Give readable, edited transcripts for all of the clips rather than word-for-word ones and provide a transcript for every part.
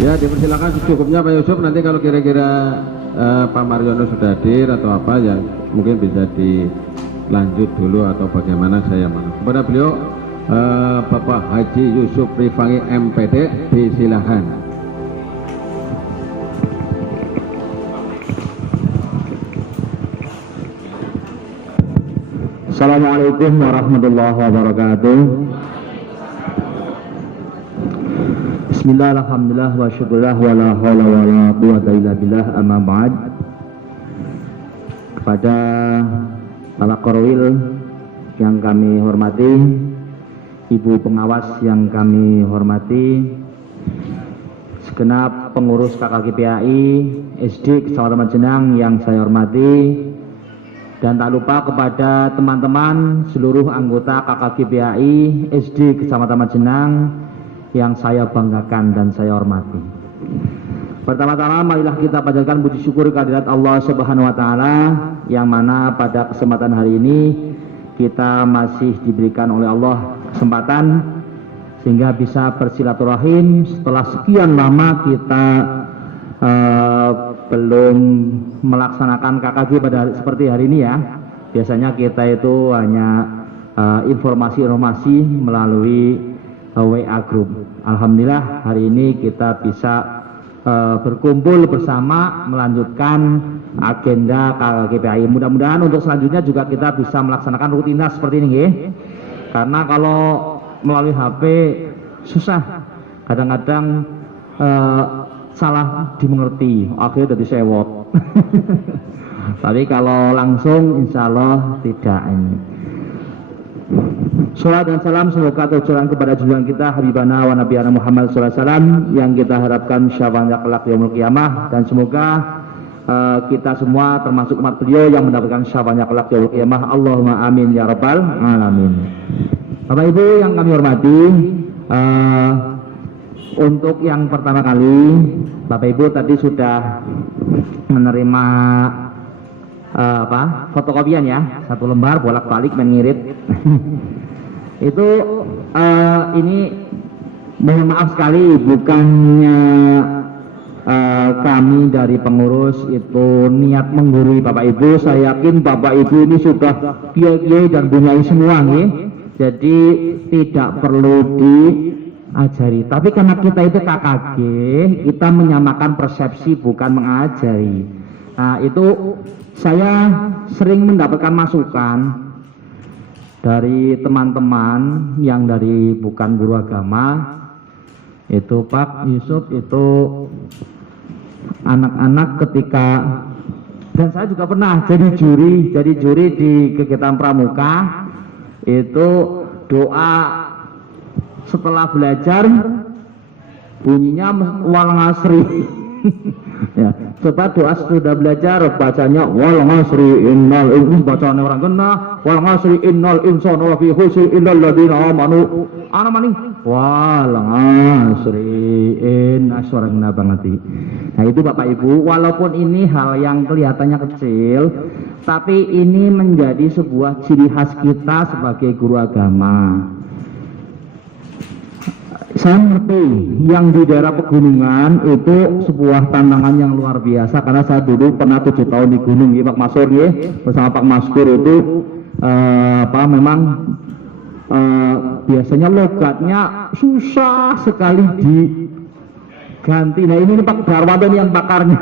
Ya, dipersilakan secukupnya Pak Yusuf. Nanti kalau kira-kira Pak Mariono sudah hadir atau apa ya, mungkin bisa dilanjut dulu atau bagaimana saya mau. Kepada beliau Bapak Haji Yusuf Rifangi MPD, disilakan. Assalamualaikum warahmatullahi wabarakatuh. Bismillah, alhamdulillah, wa syukurlah, wa la hawla wa la quwwata illa billah, amma ba'd. Kepada para korwil yang kami hormati, ibu pengawas yang kami hormati, segenap pengurus KKGPAI SD Kecamatan Majenang yang saya hormati, dan tak lupa kepada teman-teman seluruh anggota KKGPAI SD Kecamatan Majenang yang saya banggakan dan saya hormati. Pertama-tama marilah kita panjatkan puji syukur kehadirat Allah Subhanahu wa taala yang mana pada kesempatan hari ini kita masih diberikan oleh Allah kesempatan sehingga bisa bersilaturahim setelah sekian lama kita belum melaksanakan KKG pada seperti hari ini ya. Biasanya kita itu hanya informasi-informasi melalui WA Group. Alhamdulillah hari ini kita bisa berkumpul bersama melanjutkan agenda KKGPAI. Mudah-mudahan untuk selanjutnya juga kita bisa melaksanakan rutinitas seperti ini ya. Karena kalau melalui HP susah, kadang-kadang salah dimengerti, akhirnya jadi sewot. Tapi kalau langsung insya Allah tidak ini. Salam dan salam semoga tercurah kepada junjungan kita Habibana wa Nabiyana Muhammad SAW yang kita harapkan syafaatnya kelak yaumul qiyamah, dan semoga kita semua termasuk umat beliau yang mendapatkan syafaatnya kelak yaumul qiyamah. Allahumma amin ya rabbal alamin. Bapak Ibu yang kami hormati, untuk yang pertama kali Bapak Ibu tadi sudah menerima fotokopian ya, satu lembar bolak-balik mengirit. Itu ini mohon maaf sekali, bukannya kami dari pengurus itu niat menggurui Bapak Ibu. Saya yakin Bapak Ibu ini sudah kiai-kiai dan punyai semua nih, jadi tidak perlu diajari. Tapi karena kita itu KKG, kita menyamakan persepsi bukan mengajari. Nah itu saya sering mendapatkan masukan dari teman-teman yang dari bukan guru agama, itu Pak Yusuf itu anak-anak ketika, dan saya juga pernah jadi juri di kegiatan pramuka, itu doa setelah belajar bunyinya wal ngasri. Ya, coba doa sudah belajar bacanya wal ngasri innal bacanya orang kena wal ngasri innal insana lafi khusr illal ladzina amanu ana maning wal ngasri aswarna banget. Nah itu Bapak Ibu, walaupun ini hal yang kelihatannya kecil, tapi ini menjadi sebuah ciri khas kita sebagai guru agama. Saya ngerti yang di daerah pegunungan itu sebuah tantangan yang luar biasa, karena saya dulu pernah 7 tahun di gunung ya Pak Masur ya, bersama Pak Maskur itu memang biasanya logatnya susah sekali diganti. Nah ini Pak Darwanto yang bakarnya.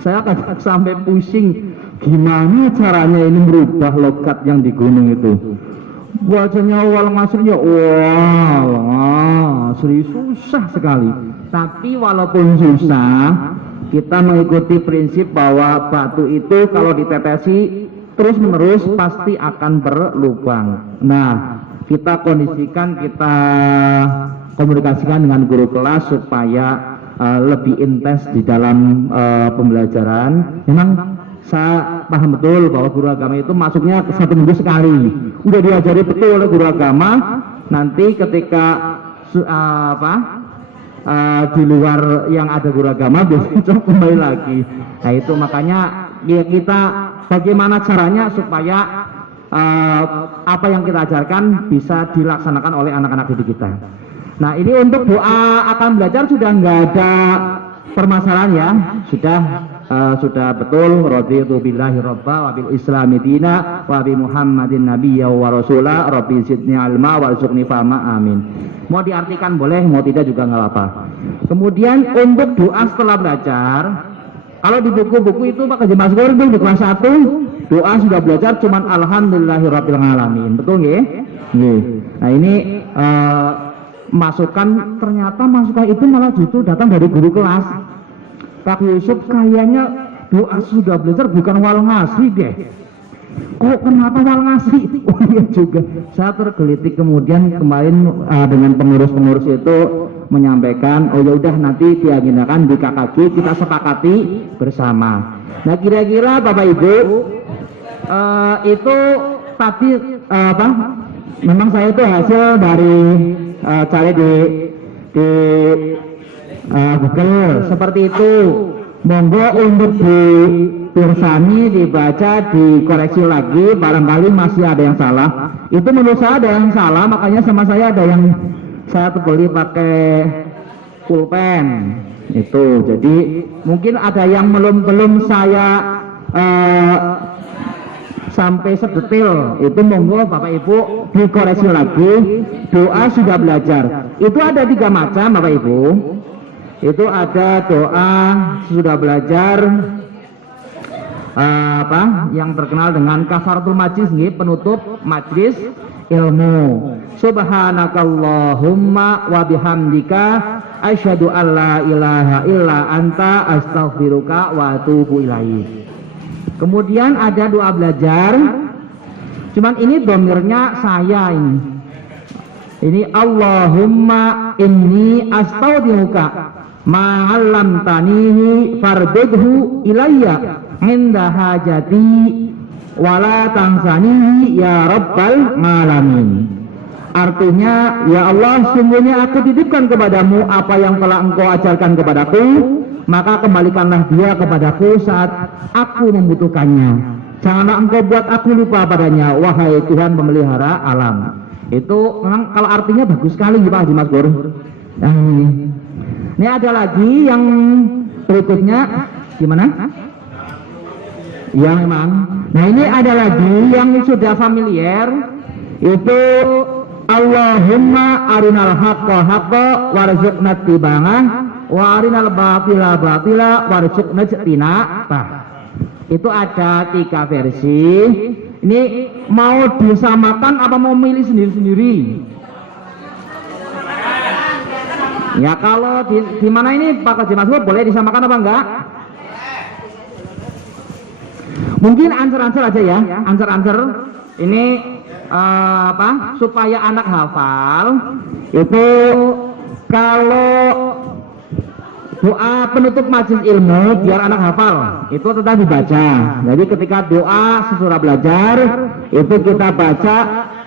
Saya kadang sampai pusing gimana caranya ini merubah logat yang di gunung itu. Bacanya wal ngasrinya wal ngasri susah sekali. Tapi walaupun susah, kita mengikuti prinsip bahwa batu itu kalau dipepesi terus menerus pasti akan berlubang. Nah kita kondisikan, kita komunikasikan dengan guru kelas supaya lebih intens di dalam pembelajaran. Memang saya paham betul bahwa guru agama itu masuknya 1 minggu sekali. Udah diajari betul oleh guru agama. Nanti ketika di luar yang ada guru agama biasanya kembali lagi. Nah itu makanya ya kita bagaimana caranya supaya apa yang kita ajarkan bisa dilaksanakan oleh anak-anak didik kita. Nah, ini untuk doa akan belajar sudah nggak ada permasalahan ya, sudah betul. Raditu billahi robba wa bil islami dina wa bi muhammadin nabiyya wa rasula rabbi zidni ilma warzuqni fahma, amin. Mau diartikan boleh, mau tidak juga nggak apa. Kemudian untuk doa setelah belajar, kalau di buku-buku itu Pak Haji Maskur itu di kelas 1 doa sudah belajar cuman alhamdulillahirabbil alamin, betul nggih? Nggih. Nah, ini masukan itu malah justru datang dari guru kelas. Pak Yusuf kayaknya doa sudah belajar bukan wal ngasri deh. Kok kenapa wal ngasri? Oh iya juga. Saya tergelitik kemudian kemarin dengan pengurus-pengurus itu menyampaikan, oh ya udah nanti diagendakan di KKJ, kita sepakati bersama. Nah, kira-kira Bapak Ibu itu tadi memang saya itu hasil dari cari di Google seperti itu. Monggo untuk dipirsani, dibaca, dikoreksi lagi, barangkali masih ada yang salah. Itu menurut saya ada yang salah, makanya sama saya ada yang saya beli pakai pulpen itu. Jadi mungkin ada yang belum saya sampai sedetail itu, monggo Bapak Ibu dikoreksi lagi. Doa sudah belajar itu ada 3 macam Bapak Ibu. Itu ada doa sudah belajar yang terkenal dengan kafaratul majlis, penutup majlis ilmu. Subhanakallahumma wa bihamdika asyhadu an la ilaha illa anta astaghfiruka wa atubu ilaik. Kemudian ada doa belajar, cuman ini domirnya saya ini Allahumma inni astaudiuka ma'allamtanihi fardudhu ilayya inda hajati wala tansanihi ya rabbal alamin. Artinya, ya Allah, sungguhnya aku titipkan kepadamu apa yang telah engkau ajarkan kepadaku, maka kembalikanlah dia kepadaku saat aku membutuhkannya. Janganlah engkau buat aku lupa padanya, wahai Tuhan pemelihara alam. Itu memang kalau artinya bagus sekali Pak Haji Maskur. Ini ada lagi yang berikutnya, gimana? Ya memang. Nah, ini ada lagi yang sudah familiar, itu Allahumma arinal haqqa haqqa warzuqna tibangah wa arinal batila batila warzuqna ijtinabah. Itu ada 3 versi. Ini mau disamakan apa mau milih sendiri-sendiri? Ya kalau di mana ini Pak Haji Maskur boleh disamakan apa enggak? Mungkin answer-answer aja ya, answer-answer. Ini supaya anak hafal itu kalau doa penutup majelis ilmu biar anak hafal itu tetap dibaca. Jadi ketika doa sesudah belajar itu kita baca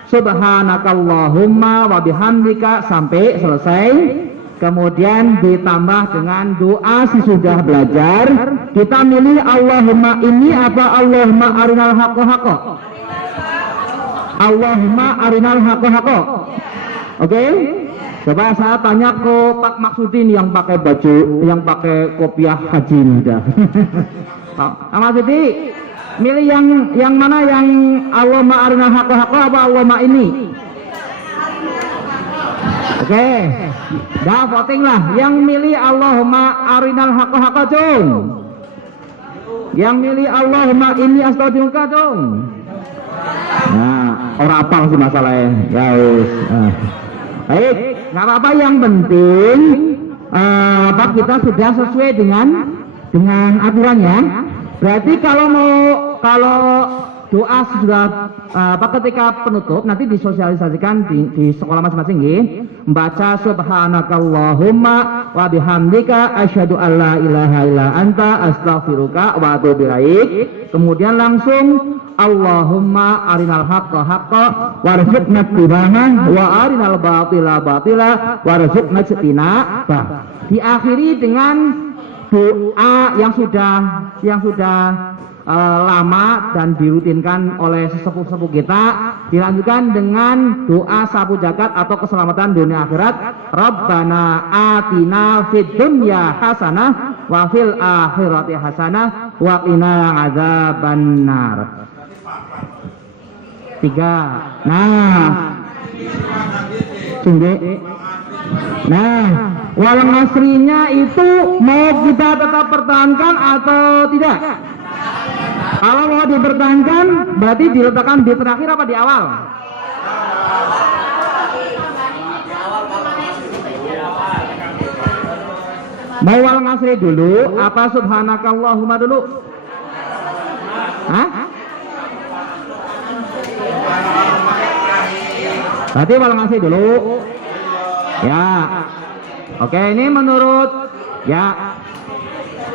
subhanakallahumma wa bihamdika sampai selesai. Kemudian ditambah dengan doa sesudah belajar, kita milih Allahumma ini apa Allahumma arinal haqqa haqqa. Allahumma arinal haqqa haqqa. Oke? Coba saya tanya ke Pak Maksudin yang pakai baju, yang pakai kopiah haji muda. Pak Maksudi, milih yang mana, yang Allahumma arinal haqqa haqqa apa Allahumma ini? Oke, dah voting lah. Yang milih Allahumma arinal haqqa haqqa cung. Yang milih Allahumma inni astaudiuka cung. Nah, orang apa sih masalahnya? Ya wis. Baik, nggak apa-apa. Yang penting kita sudah sesuai dengan aturannya. Berarti kalau doa sudah ketika penutup nanti disosialisasikan di sekolah masing-masing nggih. Membaca subhanakallahumma wa bihamdika asyhadu an la ilaha illa anta astaghfiruka wa atubu ilaik. Kemudian langsung Allahumma arinal haqqa haqqa warzuqna ittiba'ah wa arinal batila batila warzuqna ijtinabah. Diakhiri dengan doa yang sudah lama dan dirutinkan oleh sesepuh-sepuh kita. Dilanjutkan dengan doa sapu jagat atau keselamatan dunia akhirat. Rabbana atina fid dunya hasanah wa fil akhirati hasanah wa qina adzabannar. 3. Nah, walang asrinya itu mau kita tetap pertahankan atau tidak? Kalau mau dipertahankan, berarti diletakkan di terakhir apa di awal? Mau walang asri dulu, apa subhanakallahumma dulu? Hah? Berarti walang asri dulu. Ya. Oke, ini menurut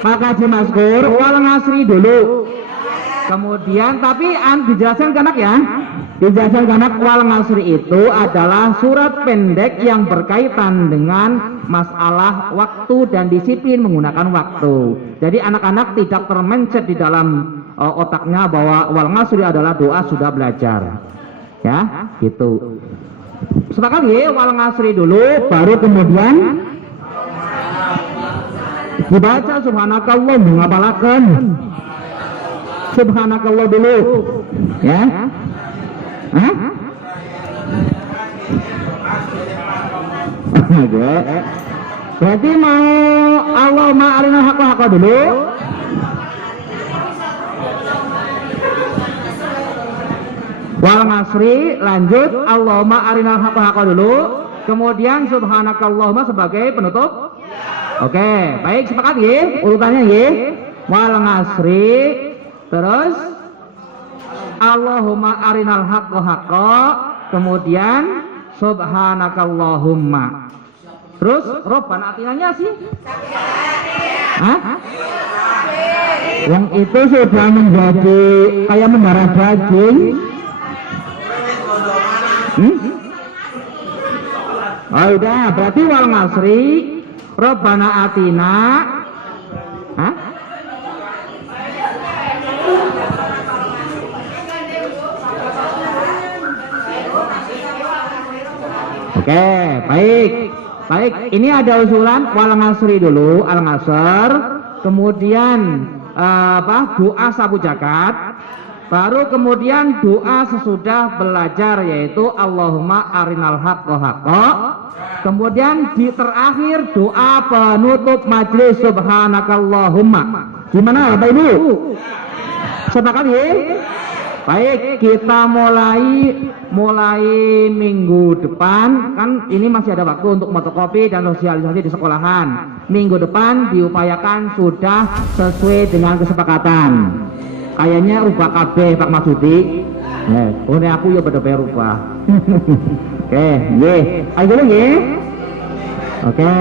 Pak Haji Maskur walang asri dulu. Kemudian tapi dijelaskan ke anak ya. Dijelaskan ke anak walang asri itu adalah surat pendek yang berkaitan dengan masalah waktu dan disiplin menggunakan waktu. Jadi anak-anak tidak termencet di dalam otaknya bahwa walang asri adalah doa sudah belajar. Ya, gitu. Sepakat ya, walang asri dulu, baru kemudian dibaca subhanakallah, mengapalakan subhanakallah dulu, ya. Hah? Berarti mau Allahumma arinal haqqa haqqa dulu. Walang asri, lanjut Allahumma arinal haqqa haqqa dulu, kemudian subhanakallahumma sebagai penutup. Oke, baik, sepakat ya urutannya ya. Walang asri, terus Allahumma arinal haqqa haqqa, kemudian subhanakallahumma. Terus Rabbana atinanya sih? Hah? Yang itu sudah menjadi kayak mendarah daging. Oh udah, berarti walang asri, Rabbana atina. Hah? Oke, baik. Baik, ini ada usulan walang asri dulu, al-ngasr, kemudian doa sapu jagat, baru kemudian doa sesudah belajar yaitu Allahumma arinal haqqa haqqa, kemudian di terakhir doa penutup majelis subhanakallahumma. Gimana Bapak Ibu? Sepakat ya? Baik, kita mulai minggu depan, kan ini masih ada waktu untuk fotokopi dan sosialisasi di sekolahan. Minggu depan diupayakan sudah sesuai dengan kesepakatan. Kayaknya rubah kabeh Pak Masudi. Ini aku ya pada rubah. Oke, nggih. Ayo dulu nggih. Oke.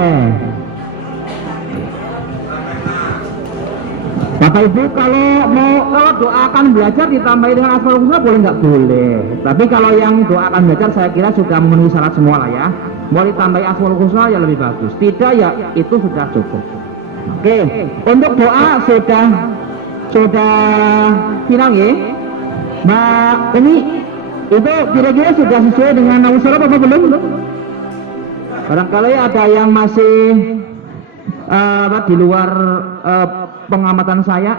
Bapak Ibu kalau doakan belajar ditambahi dengan asmaul husna boleh nggak? Boleh. Tapi kalau yang doakan belajar saya kira sudah memenuhi syarat semua lah ya. Mau ditambahi asmaul husna ya lebih bagus. Tidak ya itu sudah cukup. Oke. Untuk doa sudah final ya. Mbak ini itu kira-kira sudah sesuai dengan namus syarab apa belum? Barangkali ada yang masih di luar pengamatan saya,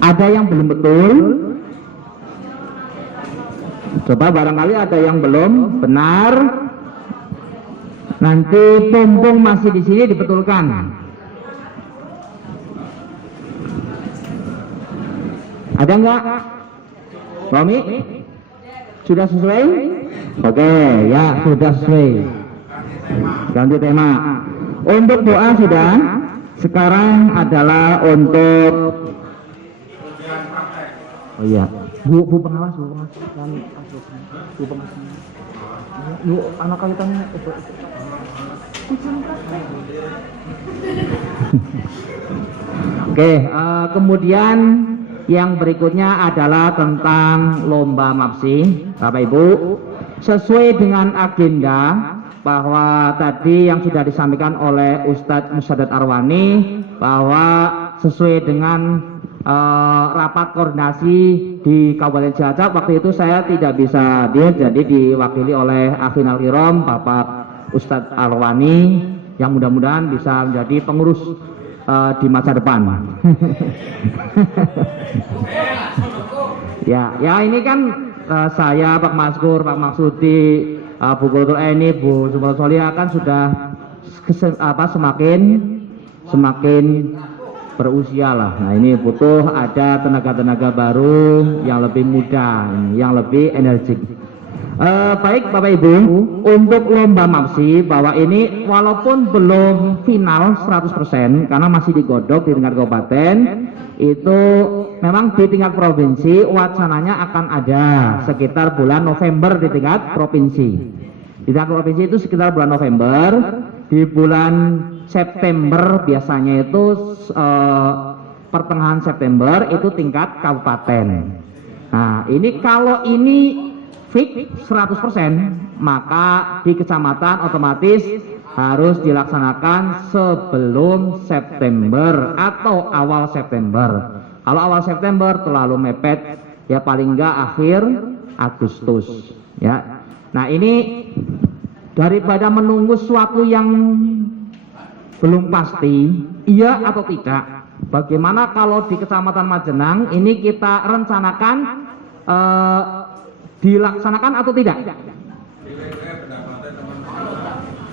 ada yang belum betul. Coba barangkali ada yang belum benar. Nanti mumpung masih di sini dibetulkan. Ada enggak? Romi? Sudah sesuai? Oke, ya sudah sesuai. Ganti tema. Untuk doa sudah. Sekarang adalah untuk Bu pengawas dan Bu pengawas. Yuk anak kaitannya. Oke, kemudian yang berikutnya adalah tentang lomba mapsi, Bapak Ibu. Sesuai dengan agenda bahwa tadi yang sudah disampaikan oleh Ustadz Musadat Arwani bahwa sesuai dengan rapat koordinasi di Kabupaten Cilacap. Waktu itu saya tidak bisa hadir, jadi diwakili oleh Afinal Irom Bapak Ustadz Alwani yang mudah-mudahan bisa menjadi pengurus di masa depan. ya ini kan saya, Pak Maskur, Pak Maksudi, Bu Kultur Eni, Bu Sumber Solia kan sudah semakin berusia lah. Nah ini butuh ada tenaga-tenaga baru yang lebih muda, yang lebih energik. Baik Bapak Ibu, untuk lomba MAPSI bahwa ini walaupun belum final 100% karena masih digodok di tingkat kabupaten, itu memang di tingkat provinsi wacananya akan ada sekitar bulan November di tingkat provinsi. Di tingkat provinsi itu sekitar bulan November, di bulan September biasanya itu pertengahan September itu tingkat kabupaten. Nah ini kalau ini fix 100% maka di kecamatan otomatis harus dilaksanakan sebelum September atau awal September. Kalau awal September terlalu mepet, ya paling enggak akhir Agustus ya. Nah ini daripada menunggu sesuatu yang belum pasti iya atau tidak, bagaimana kalau di Kecamatan Majenang ini kita rencanakan dilaksanakan atau tidak?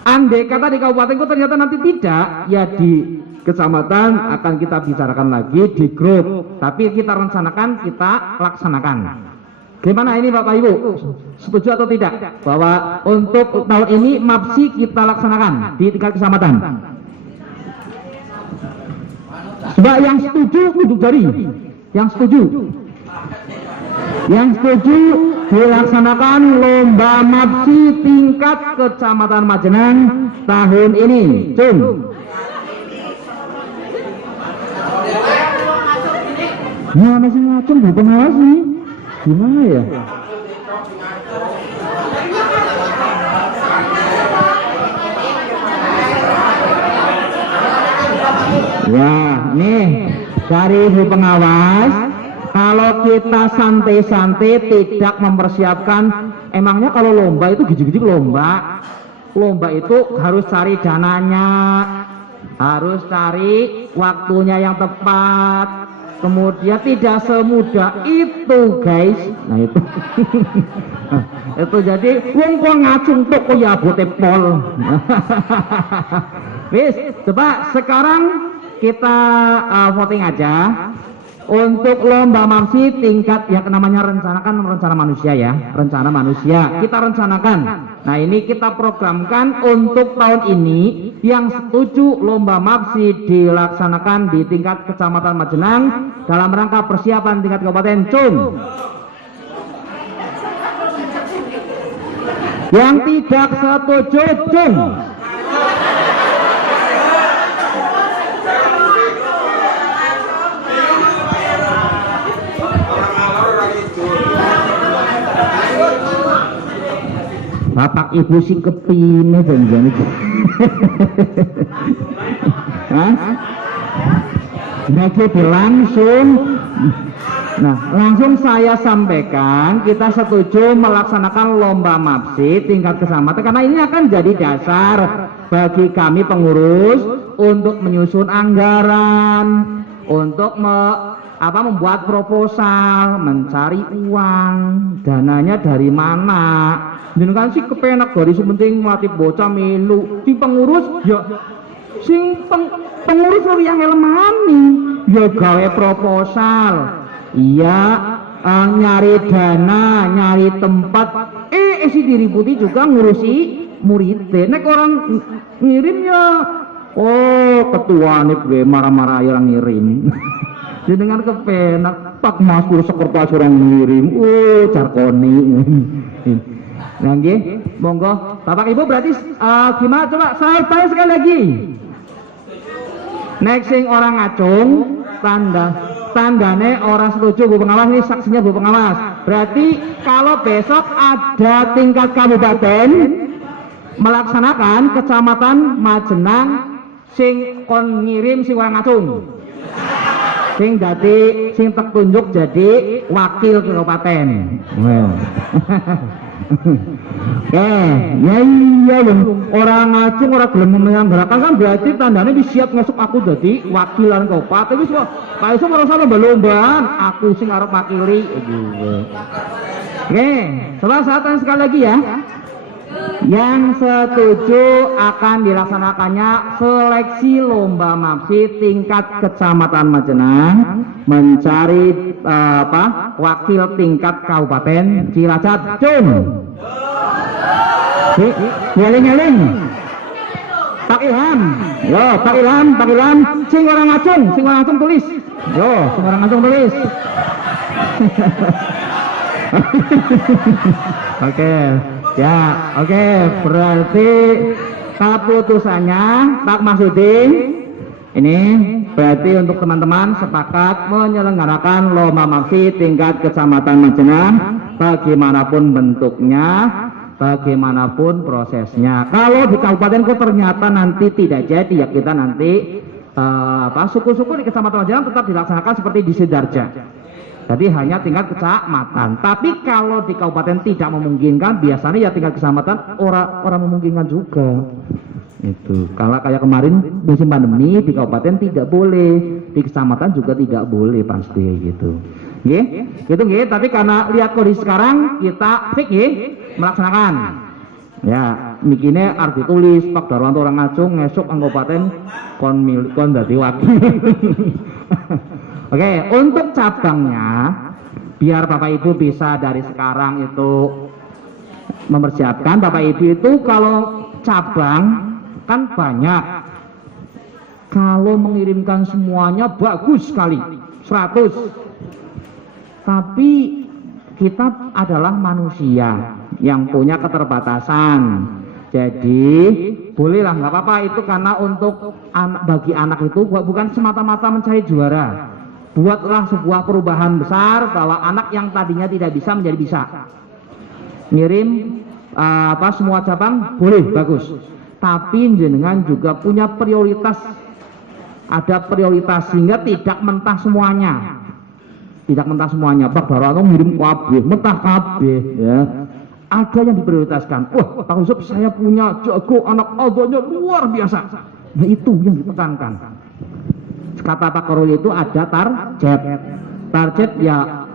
Andai kata di kabupaten itu ternyata nanti tidak, ya di kecamatan akan kita bicarakan lagi di grup, tapi kita rencanakan, kita laksanakan. Gimana ini Bapak Ibu? Setuju atau tidak bahwa untuk tahun ini MAPSI kita laksanakan di tingkat kecamatan? Coba yang setuju duduk jari. Yang setuju. Yang setuju dilaksanakan lomba MAPSI tingkat Kecamatan Majenang tahun ini. Cung. Ya masih ngacung bu pengawas nih. Gimana ya? Ya, nih dari ibu pengawas, kalau kita santai-santai tidak mempersiapkan, emangnya kalau lomba itu gijik-gijik lomba itu harus cari dananya, harus cari waktunya yang tepat, kemudian tidak semudah itu guys. Nah itu itu jadi wong kok ngacung toko ya botepol. Wis, coba sekarang kita voting aja untuk lomba MAPSI tingkat yang namanya rencana manusia ya, rencana manusia kita rencanakan. Nah ini kita programkan untuk tahun ini yang setuju lomba MAPSI dilaksanakan di tingkat Kecamatan Majenang dalam rangka persiapan tingkat kabupaten cung. Yang tidak setuju cung. Bapak ibu sih kepine benjane. Hah? Jadi langsung. Nah, langsung saya sampaikan kita setuju melaksanakan lomba MAPSI tingkat kecamatan karena ini akan jadi dasar bagi kami pengurus untuk menyusun anggaran, untuk membuat proposal, mencari uang, dananya dari mana. Jenengan sih kepenak dari sementing melatih bocah melu di pengurus ya sing pengurus lo yang elemani ya gawe proposal iya nyari dana nyari tempat isi diributi juga ngurusi muridnya. Nek orang ngirimnya ketua nih gue marah-marah orang ngirim. Jenengan kepenak Pak Maskur sekretaris orang ngirim Carkoni. Nah, monggo Bapak Ibu berarti gimana coba saya tanya sekali lagi. Next sing orang ngacung tandane orang setuju Bu Pengawas, ini saksinya Bu Pengawas. Berarti kalau besok ada tingkat kabupaten melaksanakan Kecamatan Majenang sing kon ngirim sing orang ngacung. sing tertunjuk jadi wakil kabupaten. Ya iya dong. Orang ngacung orang gelem menyelenggarakan kan berarti tandanya siap ngesuk aku jadi wakilan kabupaten. Wis kok kae iso ora usah lomba-lombaan, aku sing arep wakili. Oke, salah satu sekali lagi ya. Yang setuju akan dilaksanakannya seleksi lomba MAPSI tingkat Kecamatan Majenang mencari wakil tingkat Kabupaten Cilacap. Cung. Nyeling-nyeling. Pak Ilham. Yo, Pak Ilham. Sing orang ngacung tulis. Yo, sing orang ngacung tulis. Oke. Ya, oke, berarti keputusannya Pak Masudin ini berarti untuk teman-teman sepakat menyelenggarakan lomba MAPSI tingkat Kecamatan Majenang bagaimanapun bentuknya, bagaimanapun prosesnya. Kalau di kabupaten kok ternyata nanti tidak jadi, ya kita nanti syukur-syukur di Kecamatan Majenang tetap dilaksanakan seperti di Sidoarjo. Jadi hanya tingkat kecamatan. Tapi kalau di kabupaten tidak memungkinkan, biasanya ya tingkat kecamatan orang memungkinkan juga. Itu. Kalau kayak kemarin musim pandemi di kabupaten tidak boleh, di kecamatan juga tidak boleh pasti gitu. Nggih, gitu nggih. Tapi karena lihat kondisi sekarang kita fix nggih melaksanakan. Ya, mikine arep ditulis Pak Darwanto orang ngacung ngesuk kabupaten kon dadi wakil. Oke, untuk cabangnya biar Bapak Ibu bisa dari sekarang itu mempersiapkan. Bapak Ibu itu kalau cabang kan banyak, kalau mengirimkan semuanya bagus sekali 100, tapi kita adalah manusia yang punya keterbatasan. Jadi bolehlah, nggak apa-apa itu, karena untuk bagi anak itu bukan semata-mata mencari juara. Buatlah sebuah perubahan besar bahwa anak yang tadinya tidak bisa menjadi bisa. Ngirim semua cabang boleh, bagus. Tapi jenengan juga punya prioritas, ada prioritas sehingga tidak mentah semuanya. Tidak mentah semuanya. Pak Darwanto ngirim kabeh, mentah kabeh ya. Ada yang diprioritaskan. Wah, Pak Yusuf saya punya jago anak adanya luar biasa. Nah itu yang ditekankan. Kata Pak Korul itu ada target ya,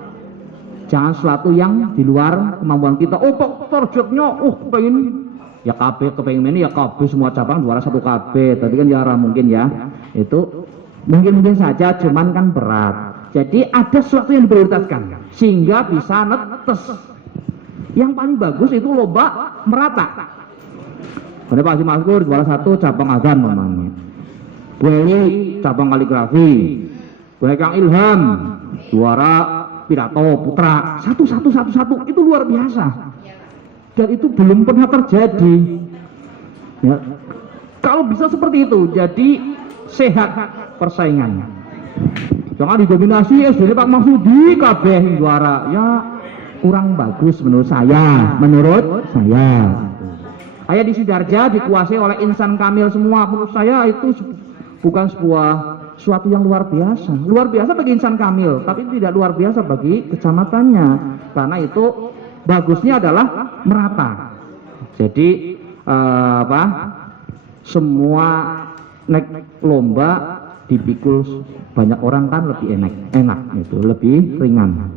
jangan sesuatu yang di luar kemampuan kita. Oh Pak, targetnya pengen ya KB, kepengen ini ya KB semua cabang juara 1 KB. Tadi kan ya mungkin ya, itu mungkin saja, cuman kan berat. Jadi ada sesuatu yang diprioritaskan sehingga bisa netes. Yang paling bagus itu lomba merata. Ada Pak Haji Maskur juara 1 cabang azan memangnya. Gue cabang kaligrafi, gue Kang Ilham juara pidato putra, satu itu luar biasa, dan itu belum pernah terjadi. Ya, kalau bisa seperti itu, jadi sehat persaingannya. Jangan didominasi SD Pak Masudi kabeh juara, ya kurang bagus menurut saya. Ayah di Sidoarjo dikuasai oleh insan kamil semua, menurut saya itu bukan suatu yang luar biasa. Luar biasa bagi insan kamil, tapi tidak luar biasa bagi kecamatannya. Karena itu bagusnya adalah merata. Jadi semua naik lomba dipikul banyak orang kan lebih enak itu, lebih ringan.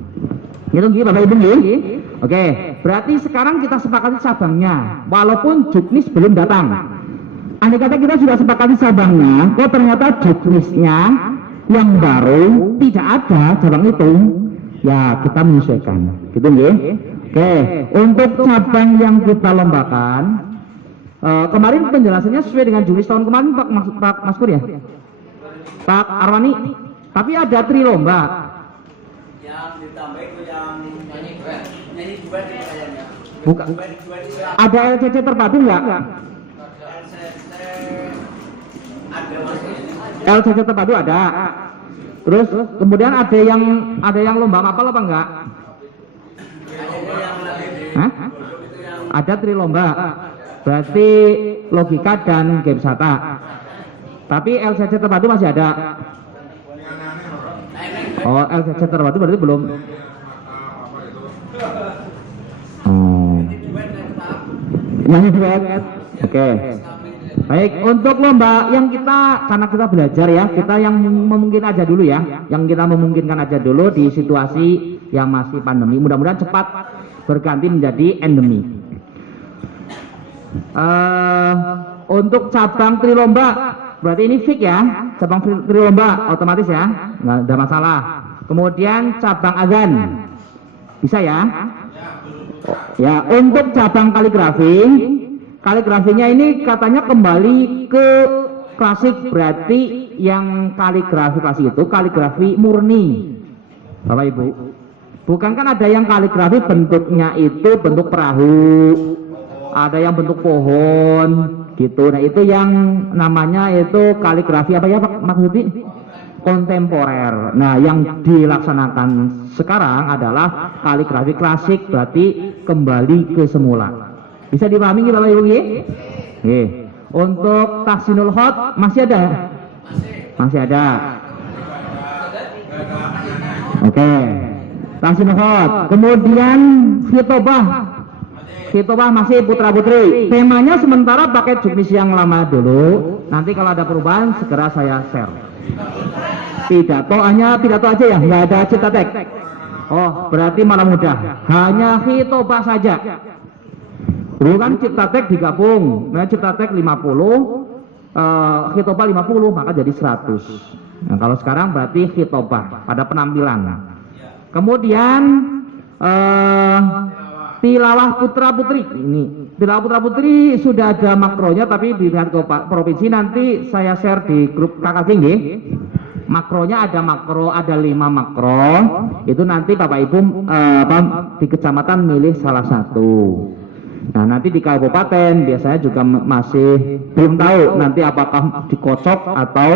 Gitu Bapak Ibu nggih. Oke, berarti sekarang kita sepakati cabangnya, walaupun juknis belum datang. Andai kata kita sudah sepakati cabangnya, kok ternyata juknisnya yang baru tidak ada cabang itu, ya kita menyesuaikan, gitu nggih. Oke, untuk cabang yang kita lombakan, kemarin penjelasannya sesuai dengan juknis tahun kemarin Pak Maskur ya, Pak Arwani. Tapi ada lomba. Yang ditambah itu yang nyanyi duet kayaknya. Bukan. Ada LCC terpadu nggak? LCC terpadu ada. Terus kemudian ada yang lomba mapel apa enggak? Hah? Ada lomba. Berarti logika dan game wisata. Tapi LCC terpadu masih ada. Oh, LCC terpadu berarti belum. Oh. Nyanyi duet. Oke. Baik, untuk lomba yang kita, karena kita belajar ya, kita yang memungkinkan aja dulu ya, yang kita memungkinkan aja dulu di situasi yang masih pandemi. Mudah-mudahan cepat berganti menjadi endemi. Untuk cabang trilomba, berarti ini fix ya, cabang trilomba otomatis ya, nggak ada masalah. Kemudian cabang azan, bisa ya? Ya, untuk cabang kaligrafinya ini katanya kembali ke klasik, berarti yang kaligrafi klasik itu kaligrafi murni, Bapak Ibu. Bukan kan ada yang kaligrafi bentuknya itu bentuk perahu, ada yang bentuk pohon gitu. Nah itu yang namanya itu kaligrafi apa ya Pak maksudnya? Kontemporer. Nah yang dilaksanakan sekarang adalah kaligrafi klasik, berarti kembali ke semula. Bisa dipahami gitu Bapak Ibu? Untuk tahsinul khot masih ada? Masih ada. Oke. Tahsinul khot. Kemudian khitobah masih putra putri. Temanya sementara pakai juknis yang lama dulu. Nanti kalau ada perubahan segera saya share. Pidato aja ya, nggak ada cipta teks. Oh, berarti malah mudah. Hanya khitobah saja. Dulu kan cipta teks digabung, nah cipta teks 50, khitobah 50, maka jadi 100. Nah kalau sekarang berarti khitobah pada penampilan. Kemudian tilawah putra putri, ini tilawah putra putri sudah ada makronya, tapi di tingkat provinsi nanti saya share di grup KKJ nggih. Makronya ada makro, ada 5 makro, itu nanti Bapak Ibu di kecamatan milih salah satu. Nah nanti di kabupaten biasanya juga masih belum tahu nanti apakah dikocok atau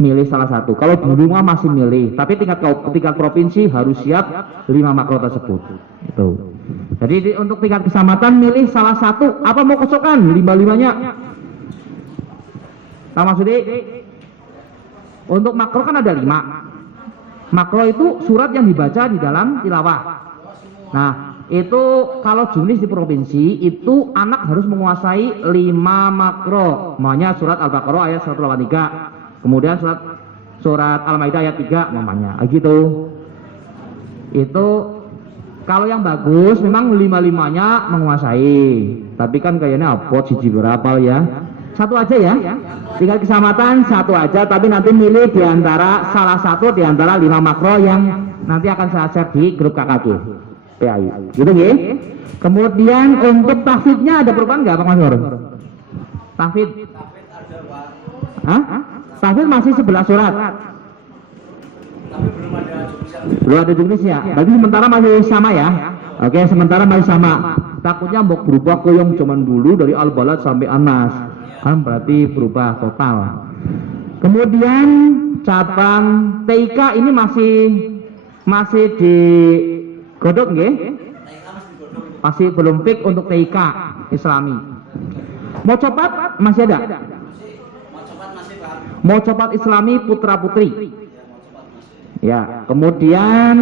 milih salah satu. Kalau dulu mah masih milih, tapi tingkat provinsi harus siap 5 makro tersebut. Itu. Jadi untuk tingkat kecamatan milih salah satu. Apa mau kocokan? 5-5-nya. Tahu maksudnya? Untuk makro kan ada 5. Makro itu surat yang dibaca di dalam tilawah. Nah itu kalau junis di provinsi itu anak harus menguasai 5 makro, makanya surat Al-Baqarah ayat 183, kemudian surat Al-Maidah ayat 3 mamanya gitu. Itu kalau yang bagus memang 5-5-nya menguasai, tapi kan kayaknya apa siji berapa ya, satu aja ya, tinggal kecamatan satu aja, tapi nanti milih diantara salah satu diantara 5 makro yang nanti akan saya share di grup KKG PAI, gitu ya. Kemudian untuk tahfidnya ada perubahan nggak Pak Mas? Tahfid? Hah? Tahfid masih 11 surat. Tapi belum ada juknisnya. Berarti sementara masih sama ya? Oke, sementara masih sama. Takutnya mau berubah ke yang zaman dulu dari Al-Balad sampai Anas, kan berarti berubah total. Kemudian cabang TIK ini masih di godok nggih? Masih belum fix untuk TIK Islami. Mau copat masih ada? Mau copat Islami putra putri. Ya, kemudian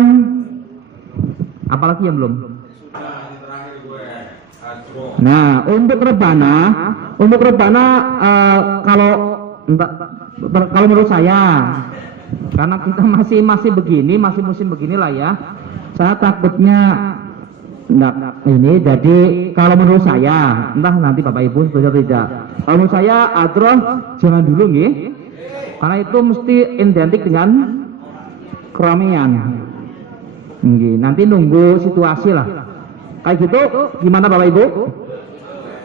apalagi yang belum? Nah, untuk rebana kalau menurut saya, karena kita masih begini, masih musim beginilah ya. Saya takutnya ini, jadi kalau menurut saya, entah nanti Bapak Ibu setuju atau tidak. Kalau menurut saya adroh jangan dulu nggih, karena itu mesti identik dengan keramaian. Nggih, nanti nunggu situasi lah. Kayak gitu, gimana Bapak Ibu?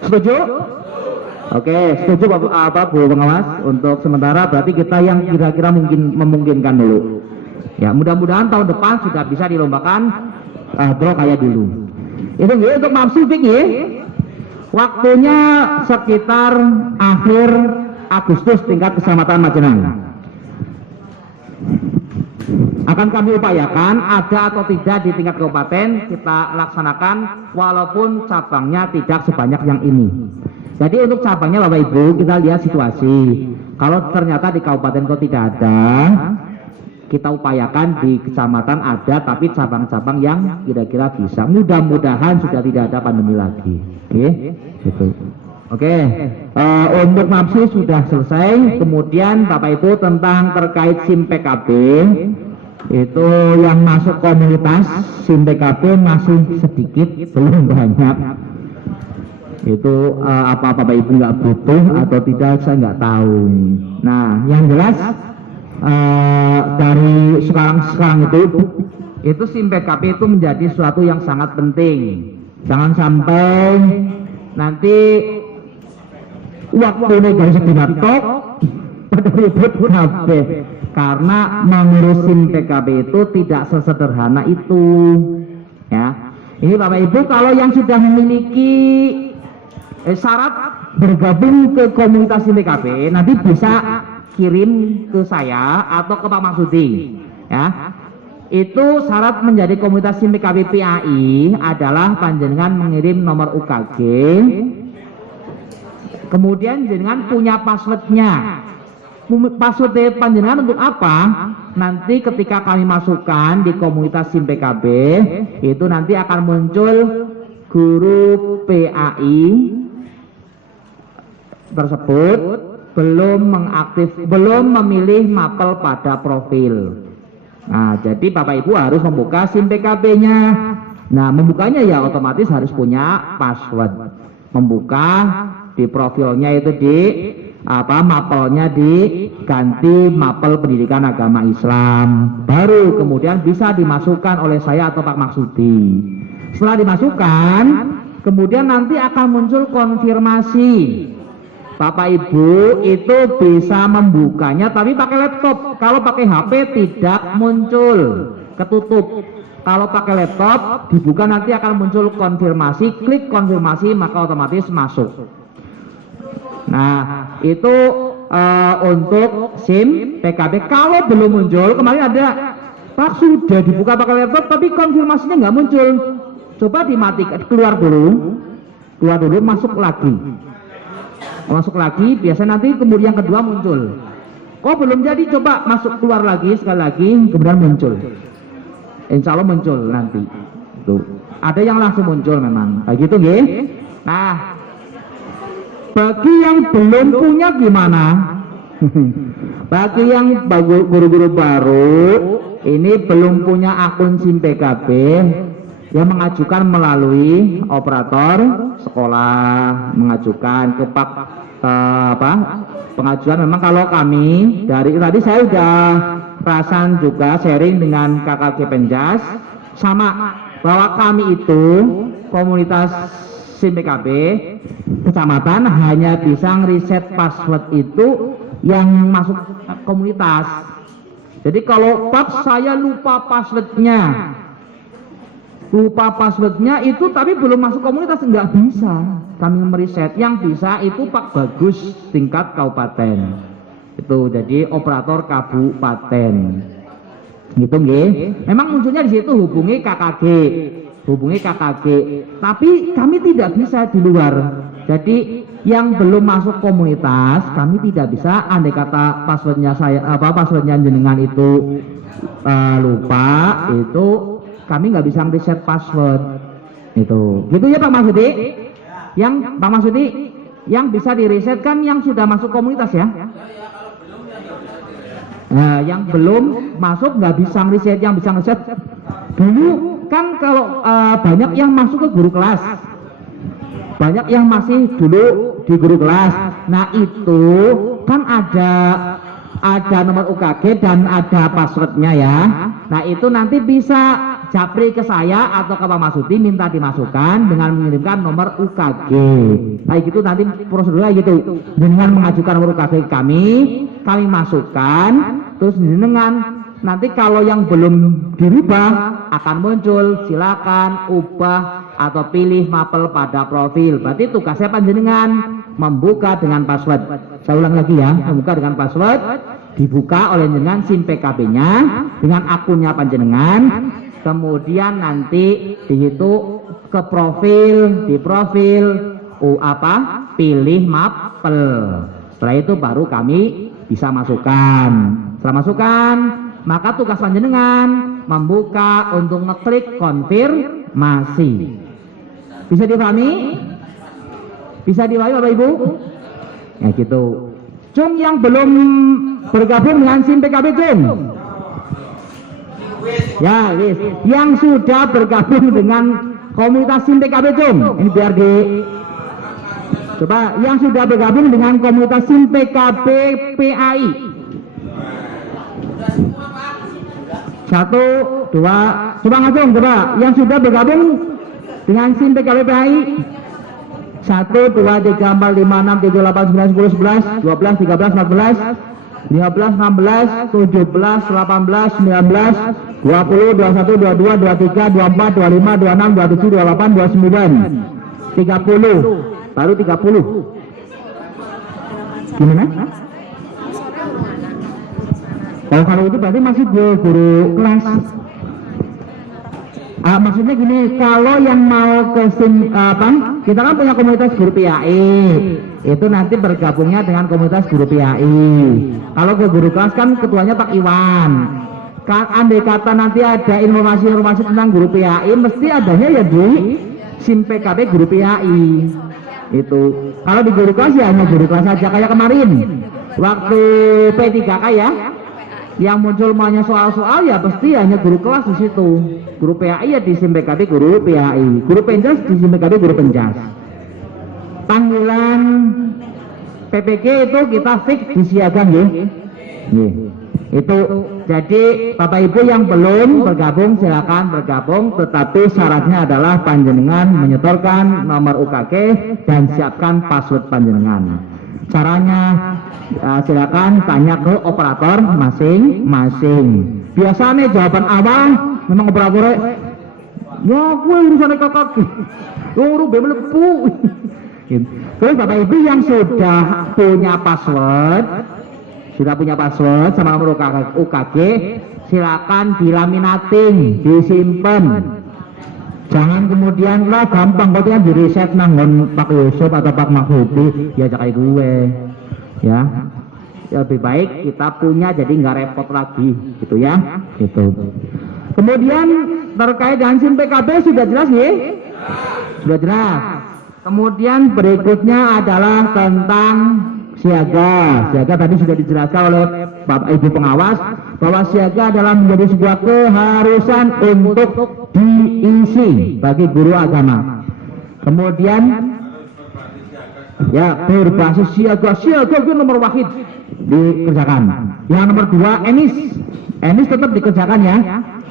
Setuju? Oke, setuju Bu pengawas. Untuk sementara berarti kita yang kira-kira memungkinkan dulu. Ya, mudah-mudahan tahun depan sudah bisa dilombakan draw kayak dulu. Itu nggih untuk Mapsifik nggih. Waktunya sekitar akhir Agustus tingkat Kecamatan Majenang. Akan kami upayakan ada atau tidak di tingkat kabupaten kita laksanakan walaupun cabangnya tidak sebanyak yang ini. Jadi untuk cabangnya Bapak Ibu kita lihat situasi. Kalau ternyata di kabupaten kok tidak ada, kita upayakan di kecamatan ada, tapi cabang-cabang yang kira-kira bisa. Mudah-mudahan sudah tidak ada pandemi lagi. Oke, gitu. Oke, untuk nafsi sudah selesai. Kemudian Bapak Ibu tentang terkait SIM PKB, itu yang masuk komunitas SIM PKB masih sedikit, belum banyak. Itu apa Bapak Ibu nggak butuh atau tidak, saya nggak tahu. Nah, yang jelas dari sekarang itu SIM PKB itu menjadi suatu yang sangat penting. Jangan sampai nanti waktunya garis dinatok pada ribut kabeh, karena mengurus SIM PKB itu tidak sesederhana itu, ya. Ini Bapak Ibu kalau yang sudah memiliki syarat bergabung ke komunitas SIM PKB, nanti bisa kirim ke saya atau ke Pak Maksudi, ya. Itu syarat menjadi komunitas SIM PKB PAI adalah panjenengan mengirim nomor UKG, kemudian jenengan punya passwordnya. Password panjenengan untuk apa? Nanti ketika kami masukkan di komunitas SIM PKB, itu nanti akan muncul guru PAI tersebut belum memilih mapel pada profil. Nah, jadi Bapak Ibu harus membuka SIM PKB-nya. Nah, membukanya ya otomatis harus punya password. Membuka di profilnya itu mapelnya diganti mapel pendidikan agama Islam, baru kemudian bisa dimasukkan oleh saya atau Pak Maksudi. Setelah dimasukkan, kemudian nanti akan muncul konfirmasi. Bapak Ibu itu bisa membukanya tapi pakai laptop. Kalau pakai HP tidak muncul, ketutup. Kalau pakai laptop dibuka nanti akan muncul konfirmasi, klik konfirmasi maka otomatis masuk. Nah, itu untuk SIM PKB. Kalau belum muncul, kemarin ada Pak sudah dibuka pakai laptop tapi konfirmasinya nggak muncul. Coba dimatikan, keluar dulu, masuk lagi, biasanya nanti kemudian kedua muncul. Kok belum jadi, coba masuk keluar lagi, sekali lagi, kemudian muncul. Insya Allah muncul nanti. Tuh. Ada yang langsung muncul memang, kayak gitu nggih. Nah, bagi yang belum punya gimana? Bagi yang guru-guru baru, ini belum punya akun SIM PKB, yang mengajukan melalui operator sekolah, mengajukan ke pengajuan. Memang kalau kami dari tadi saya sudah perasan juga sharing dengan kakak Kepenjas sama bahwa kami itu komunitas SIM PKB kecamatan hanya bisa ngeriset password itu yang masuk komunitas. Jadi kalau Pak saya lupa passwordnya itu tapi belum masuk komunitas, nggak bisa kami meriset. Yang bisa itu Pak Bagus tingkat kabupaten, itu jadi operator kabupaten gitu nggih. Memang munculnya di situ hubungi KKG, tapi kami tidak bisa di luar. Jadi yang belum masuk komunitas kami tidak bisa, andai kata passwordnya jenengan itu lupa, itu kami nggak bisa reset password itu, gitu ya Pak Maksudi. Yang Pak Maksudi yang bisa di reset kan yang sudah masuk komunitas ya. Nah, yang belum masuk nggak bisa reset. Yang bisa reset dulu kan kalau banyak yang masuk ke guru kelas, banyak yang masih dulu di guru kelas. Nah itu kan ada nomor UKG dan ada passwordnya ya. Nah itu nanti bisa japri ke saya atau ke Pak Maksudi, minta dimasukkan dengan mengirimkan nomor UKG. Nah gitu nanti prosedurnya gitu. Dengan mengajukan nomor UKG kami masukkan, terus dengan nanti kalau yang belum dirubah akan muncul silakan ubah atau pilih mapel pada profil. Berarti tugasnya panjenengan membuka dengan password. Saya ulang lagi ya, membuka dengan password, dibuka oleh jenengan SIM PKB-nya dengan akunnya panjenengan. Kemudian nanti dihitung ke profil, di profil pilih mapel. Setelah itu baru kami bisa masukkan. Setelah masukkan maka tugas panjenengan membuka untuk ngeklik konfirmasi. Bisa dipahami? Bisa dipahami Bapak Ibu? Ya gitu. Cung yang belum bergabung dengan SIM PKB Cung. Ya, wis. Yang sudah bergabung dengan komunitas SIM PKB Cung. Ini biar di coba yang sudah bergabung dengan komunitas SIM PKB PAI. 1, 2, coba ngacung coba yang sudah bergabung dengan SIM PKB PAI. 1, 2, 3, 4, 5, 6, 7, 8, 9, 10, 11, 12, 13, 14, 15, 16, 17, 18, 19, 20, 21, 22, 23, 24, 25, 26, 27, 28, 29, 30, baru 30. Gimana? Oh, kalau itu berarti masih guru kelas. Maksudnya gini, kalau yang mau ke SIM kita kan punya komunitas guru PAI, itu nanti bergabungnya dengan komunitas guru PAI. Kalau ke guru kelas kan ketuanya Pak Iwan. Andai kata nanti ada informasi-informasi tentang guru PAI, mesti adanya ya di SIM PKB guru PAI. Itu. Kalau di guru kelas ya hanya guru kelas saja, kayak kemarin waktu P3K ya. Yang muncul banyak soal-soal ya pasti hanya guru kelas di situ. Guru PAI ya di SIM PKB guru PAI, guru penjas di SIM PKB guru penjas. Panggilan PPG itu kita fix di siaga nggih. Itu jadi Bapak Ibu yang belum bergabung silakan bergabung, tetapi syaratnya adalah panjenengan menyetorkan nomor UKG dan siapkan password panjenengan. Caranya silakan tanya ke operator masing-masing. Biasanya jawaban awal memang operatornya ya gue urusan kakak luru melepu. Terus Bapak Ibu yang sudah punya password sama nomor UKG silakan dilaminating, disimpan. Jangan kemudian lah gampang kok kan di reset nanggon Pak Yusuf atau Pak Makhudi ya kayak gue ya. Lebih baik kita punya jadi nggak repot lagi gitu ya gitu. Kemudian terkait dengan SIM PKB sudah jelas ya? Sudah jelas. Kemudian berikutnya adalah tentang siaga. Siaga tadi sudah dijelaskan oleh Bapak Ibu pengawas bahwa siaga adalah menjadi sebuah keharusan untuk diisi bagi guru agama. Kemudian ya berbasis siaga itu nomor wahid dikerjakan. Yang nomor 2 emis tetap dikerjakan ya.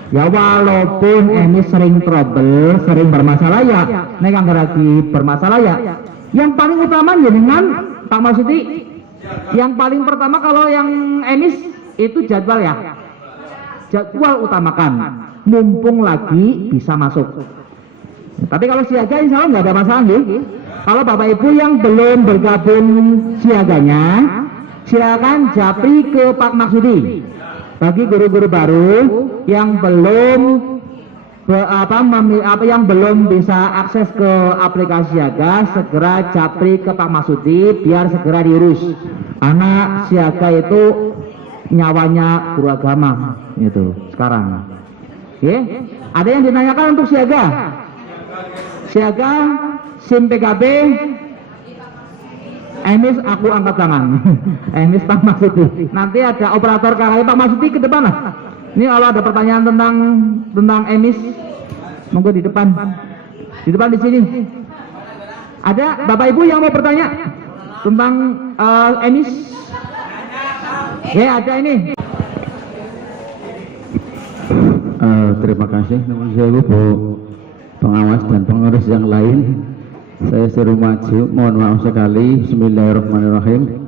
Ya walaupun emis sering trouble, sering bermasalah ya, nek lagi bermasalah ya. Yang paling utama ya dengan Pak Marsudi, yang paling pertama kalau yang emis itu jadwal ya. Jadwal utamakan, mumpung lagi bisa masuk. Tapi kalau siaga insya Allah nggak ada masalah nih. Kalau Bapak Ibu yang belum bergabung siaganya, silakan japri ke Pak Marsudi. Bagi guru-guru baru yang belum yang belum bisa akses ke aplikasi siaga, segera japri ke Pak Marsudi biar segera diurus. Anak siaga itu nyawanya guru agama itu sekarang. Oke? Ada yang ditanyakan untuk siaga? Siaga SIM PKB emis aku angkat tangan. Emis Pak Marsudi. Nanti ada operator KKI Pak Marsudi ke depan lah. Ini kalau ada pertanyaan tentang emis, monggo di depan. Di depan di sini. Ada Bapak Ibu yang mau bertanya tentang emis? Ya ada ini. Terima kasih nomor saya Bu pengawas dan pengurus yang lain. Saya suruh maju, mohon maaf sekali. Bismillahirrahmanirrahim.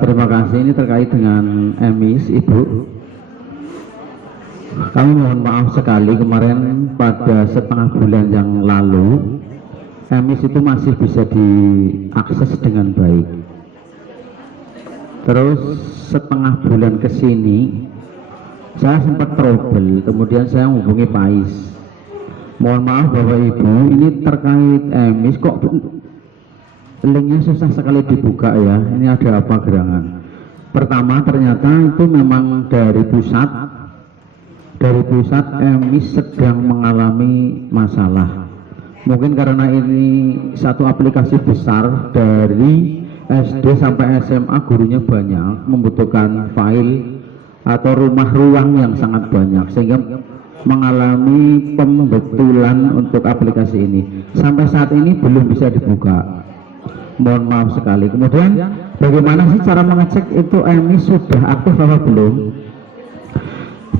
Terima kasih. Ini terkait dengan emis Ibu. Kami mohon maaf sekali kemarin pada setengah bulan yang lalu emis itu masih bisa diakses dengan baik. Terus setengah bulan ke sini saya sempat trouble, kemudian saya menghubungi PAIS. Mohon maaf Bapak Ibu, ini terkait emis kok linknya susah sekali dibuka ya. Ini ada apa gerangan? Pertama, ternyata itu memang dari pusat EMIS sedang mengalami masalah. Mungkin karena ini satu aplikasi besar, dari SD sampai SMA gurunya banyak, membutuhkan file atau rumah ruang yang sangat banyak, sehingga mengalami pembetulan untuk aplikasi ini. Sampai saat ini belum bisa dibuka, mohon maaf sekali. Kemudian bagaimana sih cara mengecek itu EMIS sudah aktif apa belum?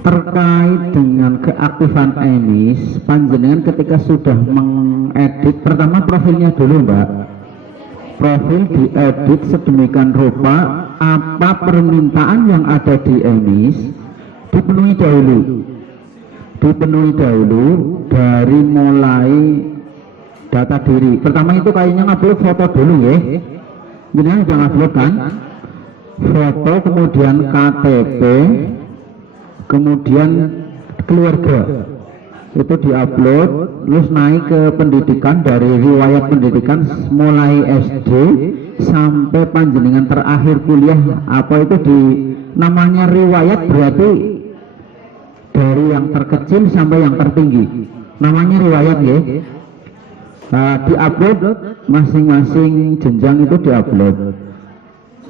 Terkait dengan keaktifan EMIS, panjenengan ketika sudah mengedit, pertama profilnya dulu Mbak, profil diedit sedemikian rupa apa permintaan yang ada di EMIS dipenuhi dahulu dari mulai data diri. Pertama itu kayaknya ngupload foto dulu ya, jadi udah ngupload kan, foto, kemudian KTP, kemudian keluarga itu diupload, terus naik ke pendidikan, dari riwayat pendidikan mulai SD sampai panjenengan terakhir kuliah, apa itu di namanya riwayat, berarti dari yang terkecil sampai yang tertinggi namanya riwayat ya. Diupload masing-masing jenjang itu diupload.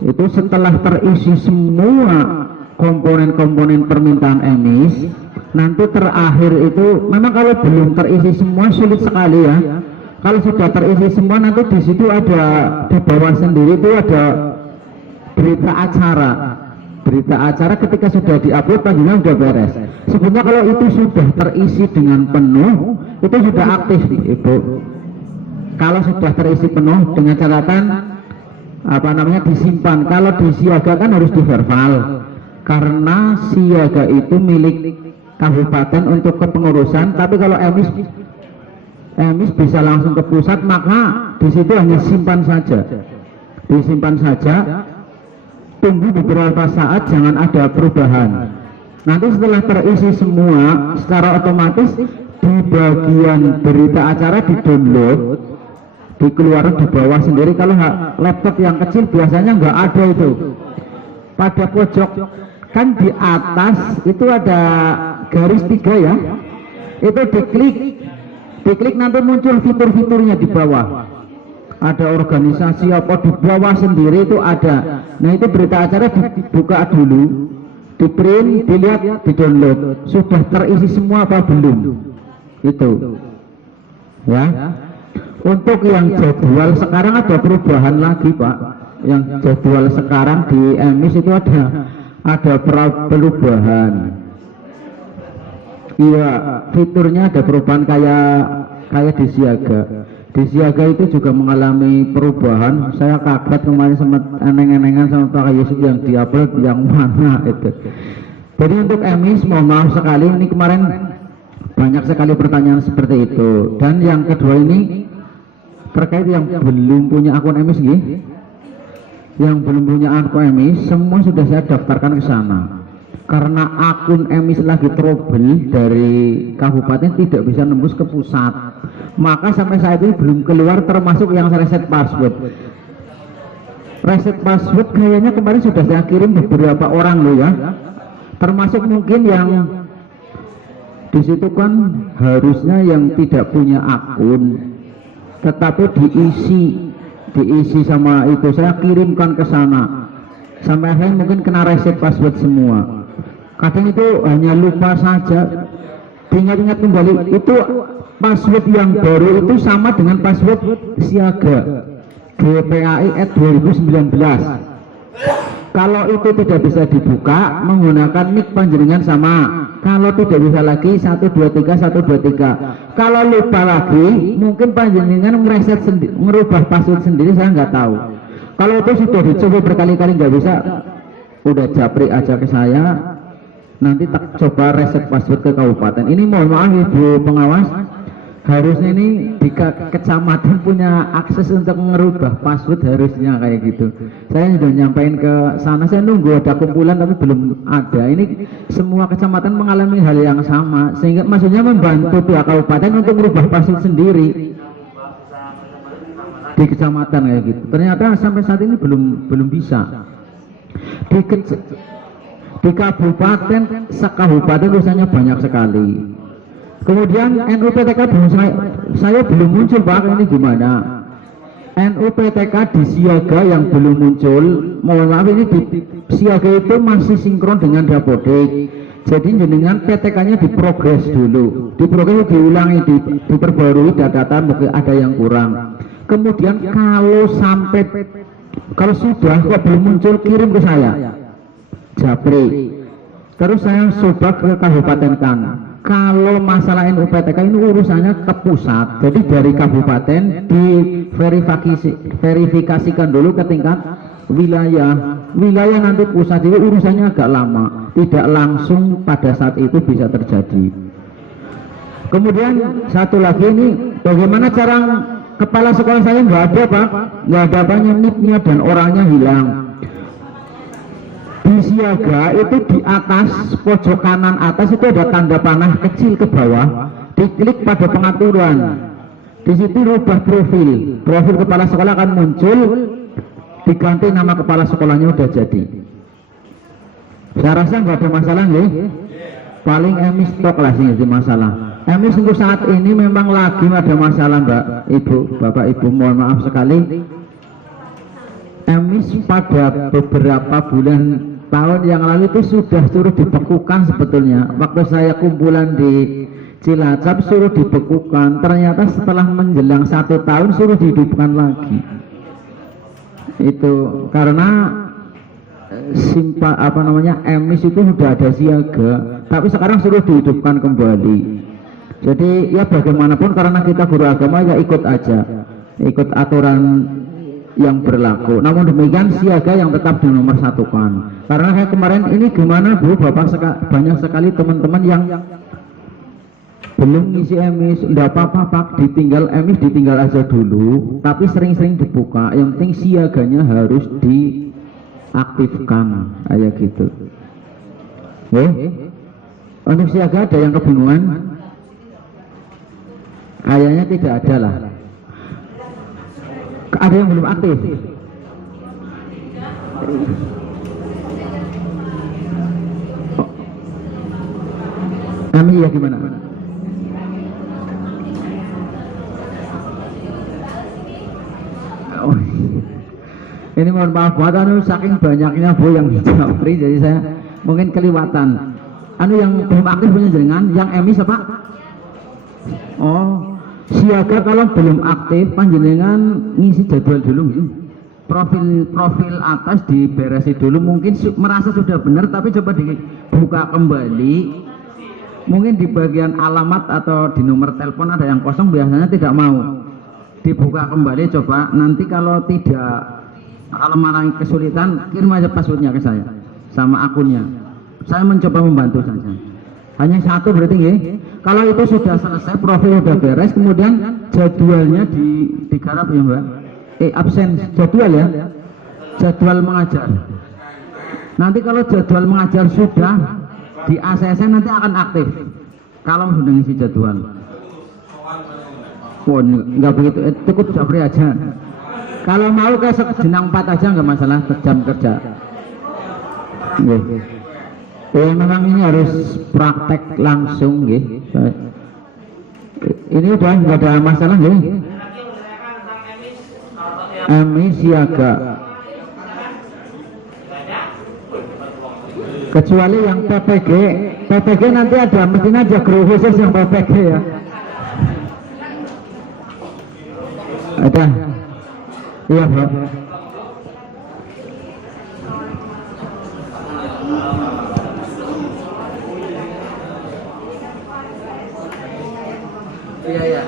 Itu setelah terisi semua komponen-komponen permintaan EMIS, nanti terakhir itu memang kalau belum terisi semua sulit sekali ya. Kalau sudah terisi semua, nanti di situ ada, di bawah sendiri itu ada berita acara. Berita acara ketika sudah diupload panjenengan sudah beres. Sebenarnya kalau itu sudah terisi dengan penuh, itu sudah aktif Ibu. Kalau sudah terisi penuh dengan catatan apa namanya disimpan. Kalau disiagakan harus di verbal, karena siaga itu milik kabupaten untuk kepengurusan. Tapi kalau EMIS bisa langsung ke pusat, maka di situ hanya simpan saja, disimpan saja, tunggu beberapa saat, jangan ada perubahan. Nanti setelah terisi semua, secara otomatis di bagian berita acara di download, dikeluarkan di bawah sendiri. Kalau laptop yang kecil biasanya nggak ada itu. Pada pojok kan di atas itu ada garis 3 ya, itu diklik nanti muncul fitur-fiturnya di bawah. Ada organisasi apa di bawah sendiri itu ada. Nah itu berita acara dibuka dulu, di print, dilihat, di download, sudah terisi semua apa belum, itu ya. Untuk yang jadwal sekarang ada perubahan lagi Pak. Yang jadwal sekarang di EMIS itu ada perubahan. Iya, fiturnya ada perubahan kayak di siaga. Di siaga itu juga mengalami perubahan. Saya kaget kemarin sempat eneng-enengan sama Pak Yusuf yang diupload yang mana itu. Jadi untuk EMIS mohon maaf sekali, ini kemarin banyak sekali pertanyaan seperti itu. Dan yang kedua ini terkait yang belum punya akun EMIS nggih. Yang belum punya akun EMIS semua sudah saya daftarkan ke sana. Karena akun EMIS lagi trouble dari kabupaten, tidak bisa nembus ke pusat, maka sampai saat ini belum keluar, termasuk yang reset password. Reset password kayaknya kemarin sudah saya kirim beberapa orang loh ya, termasuk mungkin yang di situ kan harusnya yang tidak punya akun, tetapi diisi sama itu, saya kirimkan ke sana, sampai akhirnya mungkin kena reset password semua. Kadang itu hanya lupa saja, diingat-ingat kembali, itu password yang baru itu sama dengan password siaga GPAI@2019. Kalau itu tidak bisa dibuka, menggunakan nick panjenengan sama. Kalau tidak bisa lagi 123. Kalau lupa lagi, mungkin panjenengan mereset sendiri, merubah password sendiri, saya nggak tahu. Kalau itu sudah dicoba berkali-kali nggak bisa, udah japri aja ke saya, nanti tak coba reset password ke kabupaten. Ini mohon maaf Ibu pengawas, harusnya ini di kecamatan punya akses untuk merubah password, harusnya kayak gitu. Saya sudah nyampain ke sana, saya nunggu ada kumpulan tapi belum ada. Ini semua kecamatan mengalami hal yang sama, sehingga maksudnya membantu pihak kabupaten untuk merubah password sendiri di kecamatan kayak gitu. Ternyata sampai saat ini belum bisa. Di kabupaten, sekabupaten urusannya banyak sekali. Kemudian NUPTK saya belum muncul Pak, ini gimana? NUPTK di Siaga yang belum muncul, mohon maaf ini di Siaga itu masih sinkron dengan Dapodik. Jadi jenengan PTK-nya diprogres dulu, diprogres diulangi, diperbarui data mungkin ada yang kurang. Kemudian kalau sudah kok belum muncul, kirim ke saya, Japri. Terus saya coba ke Kabupaten Kang. Kalau masalah NUPTK ini urusannya ke pusat, jadi dari kabupaten diverifikasikan dulu ke tingkat wilayah nanti pusat itu urusannya agak lama, tidak langsung pada saat itu bisa terjadi. Kemudian satu lagi ini, bagaimana cara kepala sekolah saya nggak ada Pak, nggak ada apanya, NIP-nya dan orangnya hilang. Di Siaga itu di atas pojok kanan atas itu ada tanda panah kecil ke bawah, diklik pada pengaturan, di situ rubah profil kepala sekolah akan muncul, diganti nama kepala sekolahnya udah jadi. Saya rasa nggak ada masalah nih, paling emis stok lah sih itu masalah. Emis untuk saat ini memang lagi ada masalah Mbak Ibu, Bapak Ibu, mohon maaf sekali. Emis pada beberapa bulan tahun yang lalu itu sudah suruh dibekukan sebetulnya. Waktu saya kumpulan di Cilacap suruh dibekukan, ternyata setelah menjelang 1 tahun suruh dihidupkan lagi. Itu karena emis itu sudah ada Siaga, tapi sekarang suruh dihidupkan kembali. Jadi ya bagaimanapun karena kita guru agama ya ikut aja, ikut aturan yang berlaku. Namun demikian Siaga yang tetap dinomorsatukan. Karena kayak kemarin ini gimana Bu, Bapak banyak sekali teman-teman yang belum ngisi emis, enggak apa-apa Pak, ditinggal emis ditinggal aja dulu, tapi sering-sering dibuka. Yang penting Siaganya harus diaktifkan, kayak gitu. Untuk Siaga ada yang kebingungan? Kayaknya tidak ada lah. Ada yang belum aktif? Amin ya gimana? Oh, ini mohon maaf buat saking banyaknya Bu yang Japri, jadi saya mungkin kelewatan. Yang belum aktif punya jaringan, yang emis apa? Oh, Siaga kalau belum aktif panjenengan ngisi jadwal dulu gitu. Profil atas diberesi dulu, mungkin merasa sudah benar tapi coba dibuka kembali. Mungkin di bagian alamat atau di nomor telepon ada yang kosong, biasanya tidak mau dibuka kembali. Coba nanti kalau malah kesulitan, kirim aja passwordnya ke saya sama akunnya, saya mencoba membantu saja. Hanya satu berarti ya. Kalau itu sudah selesai, profil sudah beres, kemudian jadwalnya digarap ya Mbak. Absen jadwal ya, jadwal mengajar. Nanti kalau jadwal mengajar sudah di ACSN nanti akan aktif. Kalau sudah ngisi jadwal. Wah, nggak begitu, cukup Japri aja. Kalau mau ke jenang 4 aja nggak masalah, jam kerja. Memang ini harus praktek langsung gitu. Ini udah nggak ada masalah gitu. Emis Siaga. Kecuali yang PPG nanti ada, mestinya aja guru khusus yang PPG ya. Ada. Iya Bro. Iya.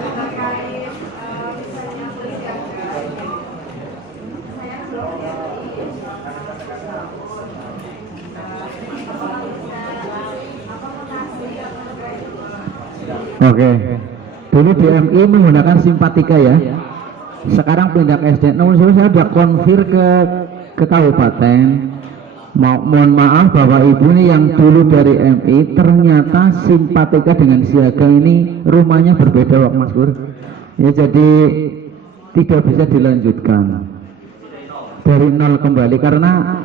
Oke. Dulu di MI menggunakan simpatika ya. Sekarang pindah ke SD. Namun saya sudah konfir ke kabupaten. Mohon maaf Bapak Ibu nih yang dulu dari MI, ternyata simpatika dengan Siaga ini rumahnya berbeda Pak Mas Pur. Ya jadi tidak bisa dilanjutkan dari nol kembali karena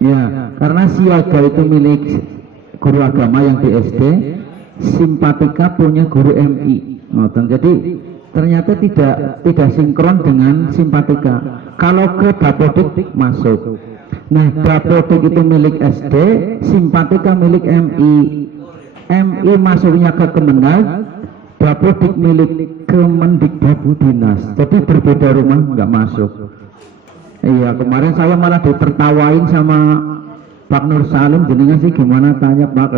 Ya, karena siaga itu milik guru agama yang di SD, simpatika punya guru MI. Jadi ternyata tidak sinkron dengan simpatika. Kalau ke Dapodik masuk. Nah, Dapodik itu milik SD, simpatika milik MI. MI masuknya ke Kemenag, Dapodik milik Kemendikbuddinas. Jadi berbeda rumah, nggak masuk. Iya, kemarin saya malah ditertawain sama Pak Nur Salim, jenengan sih gimana, tanya Pak,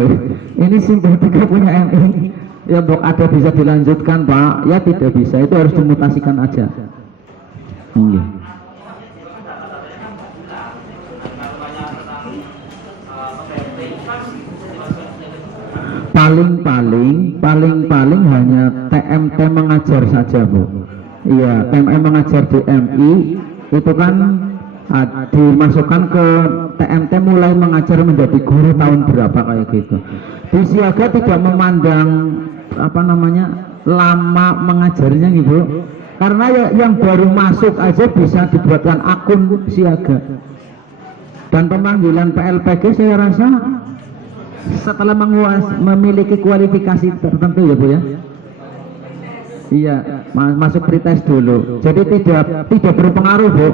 ini simpatika punya MI. Ya Bok, ada bisa dilanjutkan Pak? Ya tidak bisa, itu harus dimutasikan aja. Iya. Paling hanya TMT mengajar saja Bu. Iya, TMT mengajar di MI itu kan dimasukkan ke TMT mulai mengajar menjadi guru tahun berapa kayak gitu. Di siaga tidak memandang lama mengajarnya gitu, karena yang baru masuk aja bisa dibuatkan akun siaga. Dan pemanggilan PLPG saya rasa setelah memiliki kualifikasi tertentu ya Bu ya. Iya, masuk pretest dulu. Jadi tidak berpengaruh Bu,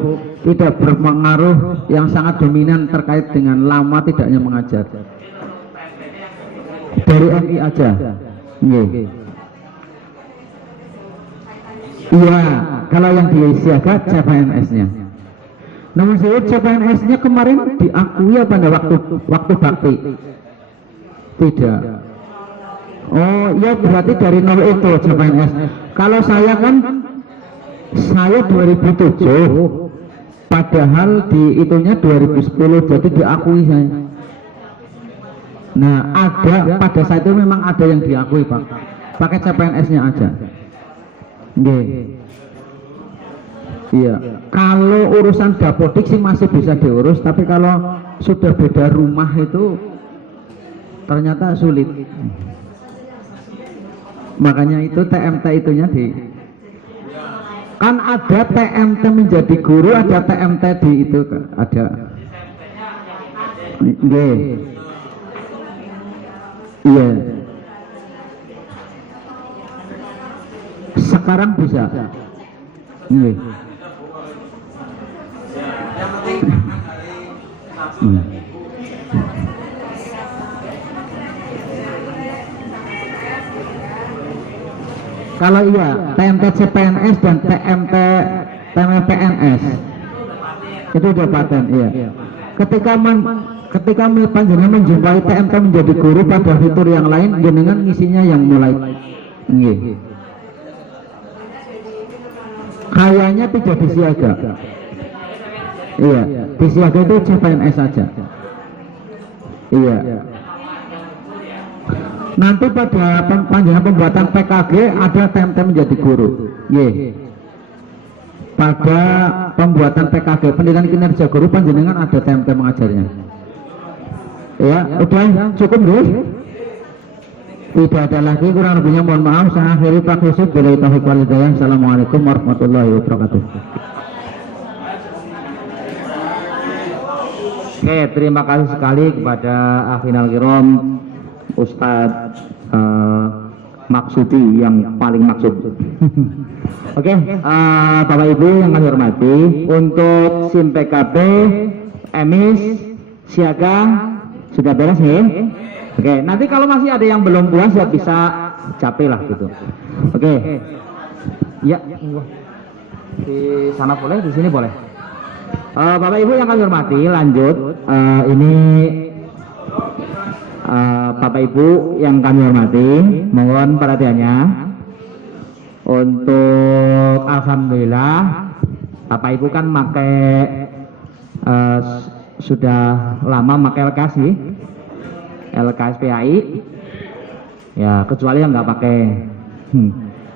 tidak berpengaruh yang sangat dominan terkait dengan lama tidaknya mengajar. Dari MI aja. Iya, kalau yang di siaga CPNS-nya. Namun saya CPNS-nya kemarin diakui pada waktu bakti. Tidak. Oh ya, berarti dari nol itu CPNS. Kalau saya kan, saya 2007, padahal di itunya 2010, jadi diakui saya. Nah, ada pada saat itu memang ada yang diakui Pak, pakai CPNS-nya aja. Iya. Kalau urusan Dapodik sih masih bisa diurus, tapi kalau sudah beda rumah itu ternyata sulit. Makanya itu TMT itunya kan ada TMT menjadi guru, ada TMT di itu ada. Iya. Sekarang bisa. Kalau iya, TMT CPNS dan TMT PNS itu udah paten, iya. Ketika panjenengan menjumpai TMT menjadi guru pada fitur yang lain, jenengan ngisinya yang mulai. Kayaknya tidak di siaga. Iya, di siaga itu CPNS saja. Iya. Nanti pada panjangan pembuatan PKG ada TMT menjadi guru. Pada pembuatan PKG pendidikan kinerja guru panjenengan ada TMT mengajarnya. Ya, udah cukup dulu. Tidak ada lagi, kurang lebihnya mohon maaf. Saya akhiri Pak Yusuf. Billahi taufiq wal hidayah. Assalamualaikum warahmatullahi wabarakatuh. Oke, terima kasih sekali kepada Akhinal Kiram Ustadz Maksudi yang paling maksud. Oke, Bapak Ibu yang kami hormati, untuk SIM PKB, emis, siaga sudah beres nih. Oke, nanti kalau masih ada yang belum puas ya bisa capek lah gitu. Oke, ya di sana boleh, di sini boleh. Bapak Ibu yang kami hormati, lanjut. Ini Bapak Ibu yang kami hormati, mohon perhatiannya. Untuk alhamdulillah Bapak Ibu kan sudah lama pakai LKS PAI. Ya, kecuali yang nggak pakai.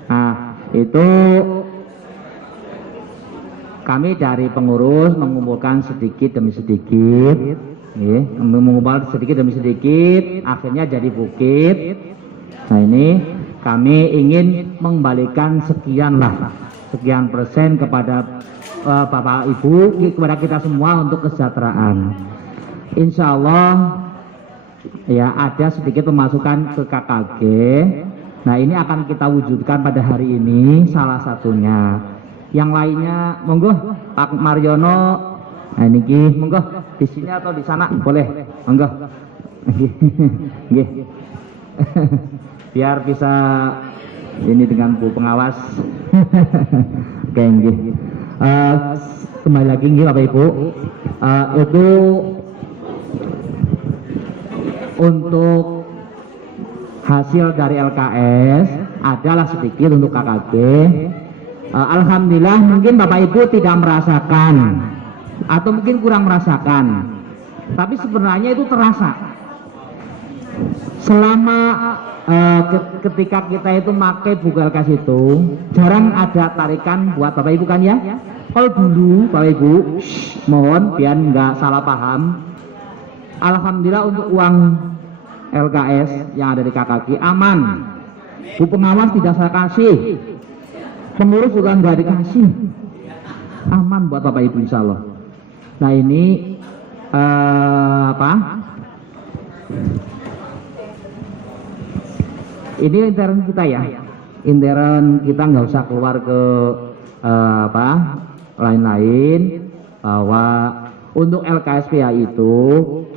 Nah, itu kami dari pengurus mengumpulkan sedikit demi sedikit. Mengumpulkan sedikit demi sedikit, akhirnya jadi bukit. Nah, ini kami ingin mengembalikan sekian persen kepada Bapak Ibu, kepada kita semua untuk kesejahteraan. insya Allah ya ada sedikit pemasukan ke KKG. Nah ini akan kita wujudkan pada hari ini salah satunya. Yang lainnya monggo Pak Mariono. Nah ini monggo di sini atau di sana boleh monggo. Nggih. Biar bisa ini dengan Bu Pengawas. Oke nggih. Kembali lagi nggih Bapak Ibu. Itu untuk hasil dari LKS adalah sedikit untuk KKG. Alhamdulillah mungkin Bapak Ibu tidak merasakan atau mungkin kurang merasakan, tapi sebenarnya itu terasa selama ketika kita itu pakai buku LKS itu jarang ada tarikan buat Bapak Ibu kan ya. Kalau dulu Bapak Ibu mohon biar nggak salah paham, alhamdulillah untuk uang LKS yang ada di KKG aman. Bu pengawas tidak saya kasih, pengurus juga nggak dikasih, aman buat Bapak Ibu insya Allah. Nah ini ini intern kita ya, intern kita nggak usah keluar ke lain-lain, bahwa untuk LKSPA itu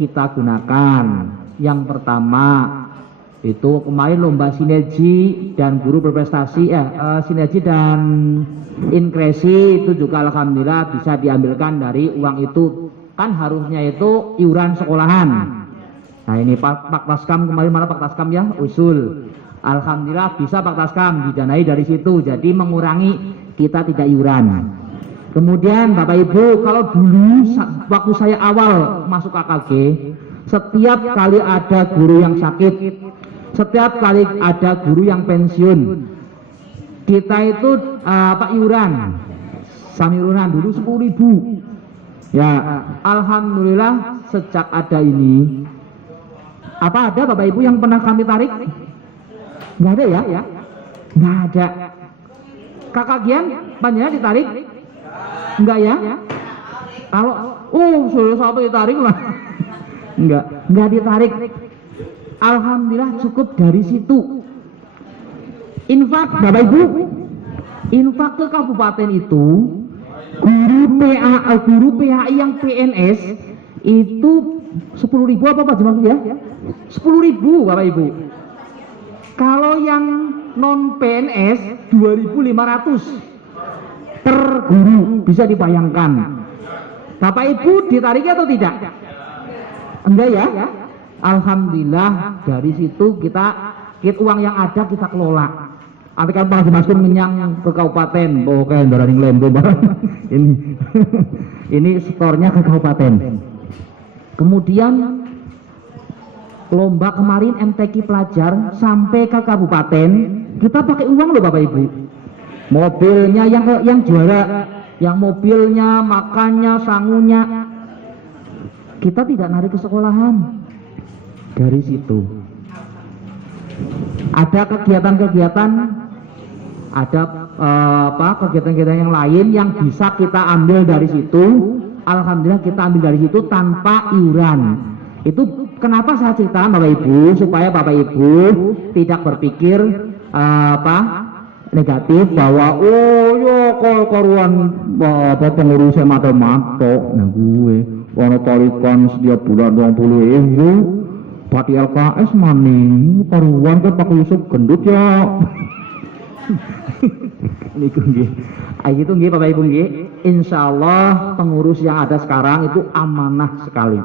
kita gunakan yang pertama itu kemarin lomba sinergi dan guru berprestasi sinergi dan inkresi itu juga alhamdulillah bisa diambilkan dari uang itu, kan harusnya itu iuran sekolahan. Nah ini Pak Taskam kemarin mana Pak Taskam ya usul, alhamdulillah bisa Pak Taskam didanai dari situ, jadi mengurangi kita tidak iuran. Kemudian Bapak Ibu, kalau dulu waktu saya awal masuk KKG, setiap kali ada guru yang sakit, setiap kali ada guru yang pensiun, kita itu iuran samirunan dulu 10.000. Ya, alhamdulillah sejak ada ini, apa ada Bapak Ibu yang pernah kami tarik? Nggak ada ya? Nggak ada. KKG-an panjenengan ditarik? Enggak ya? Kalau sudah sampai ditarik lah. Enggak ditarik. Alhamdulillah cukup dari situ. Infak Bapak Ibu, infak ke kabupaten itu guru PAI yang PNS itu 10.000 apa Pak Jemaat ya? 10.000 Bapak Ibu. Kalau yang non PNS 2.500 per guru, bisa dibayangkan. Bapak Ibu ditarik atau tidak? Enggak ya? Alhamdulillah dari situ kita uang yang ada kita kelola. Artikan Pak Maskur menyang ke kabupaten, pokoknya darahing lembo ini setornya ke kabupaten. Kemudian lomba kemarin MTQ pelajar sampai ke kabupaten, kita pakai uang loh Bapak Ibu. Mobilnya yang juara, yang mobilnya, makannya, sangunya, kita tidak narik ke sekolahan. Dari situ ada kegiatan-kegiatan, ada kegiatan-kegiatan yang lain yang bisa kita ambil dari situ. Alhamdulillah kita ambil dari situ tanpa iuran. Itu kenapa saya ceritakan Bapak Ibu, supaya Bapak Ibu tidak berpikir negatif bahwa koruan pengurusnya mata-mata nah gue ono tarikan setiap bulan 20.000 pati LKS maning koruan kan Pak Yusuf gendut ya. Ini nggih. Itu nggih Bapak Ibu nggih. Insyaallah pengurus yang ada sekarang itu amanah sekali.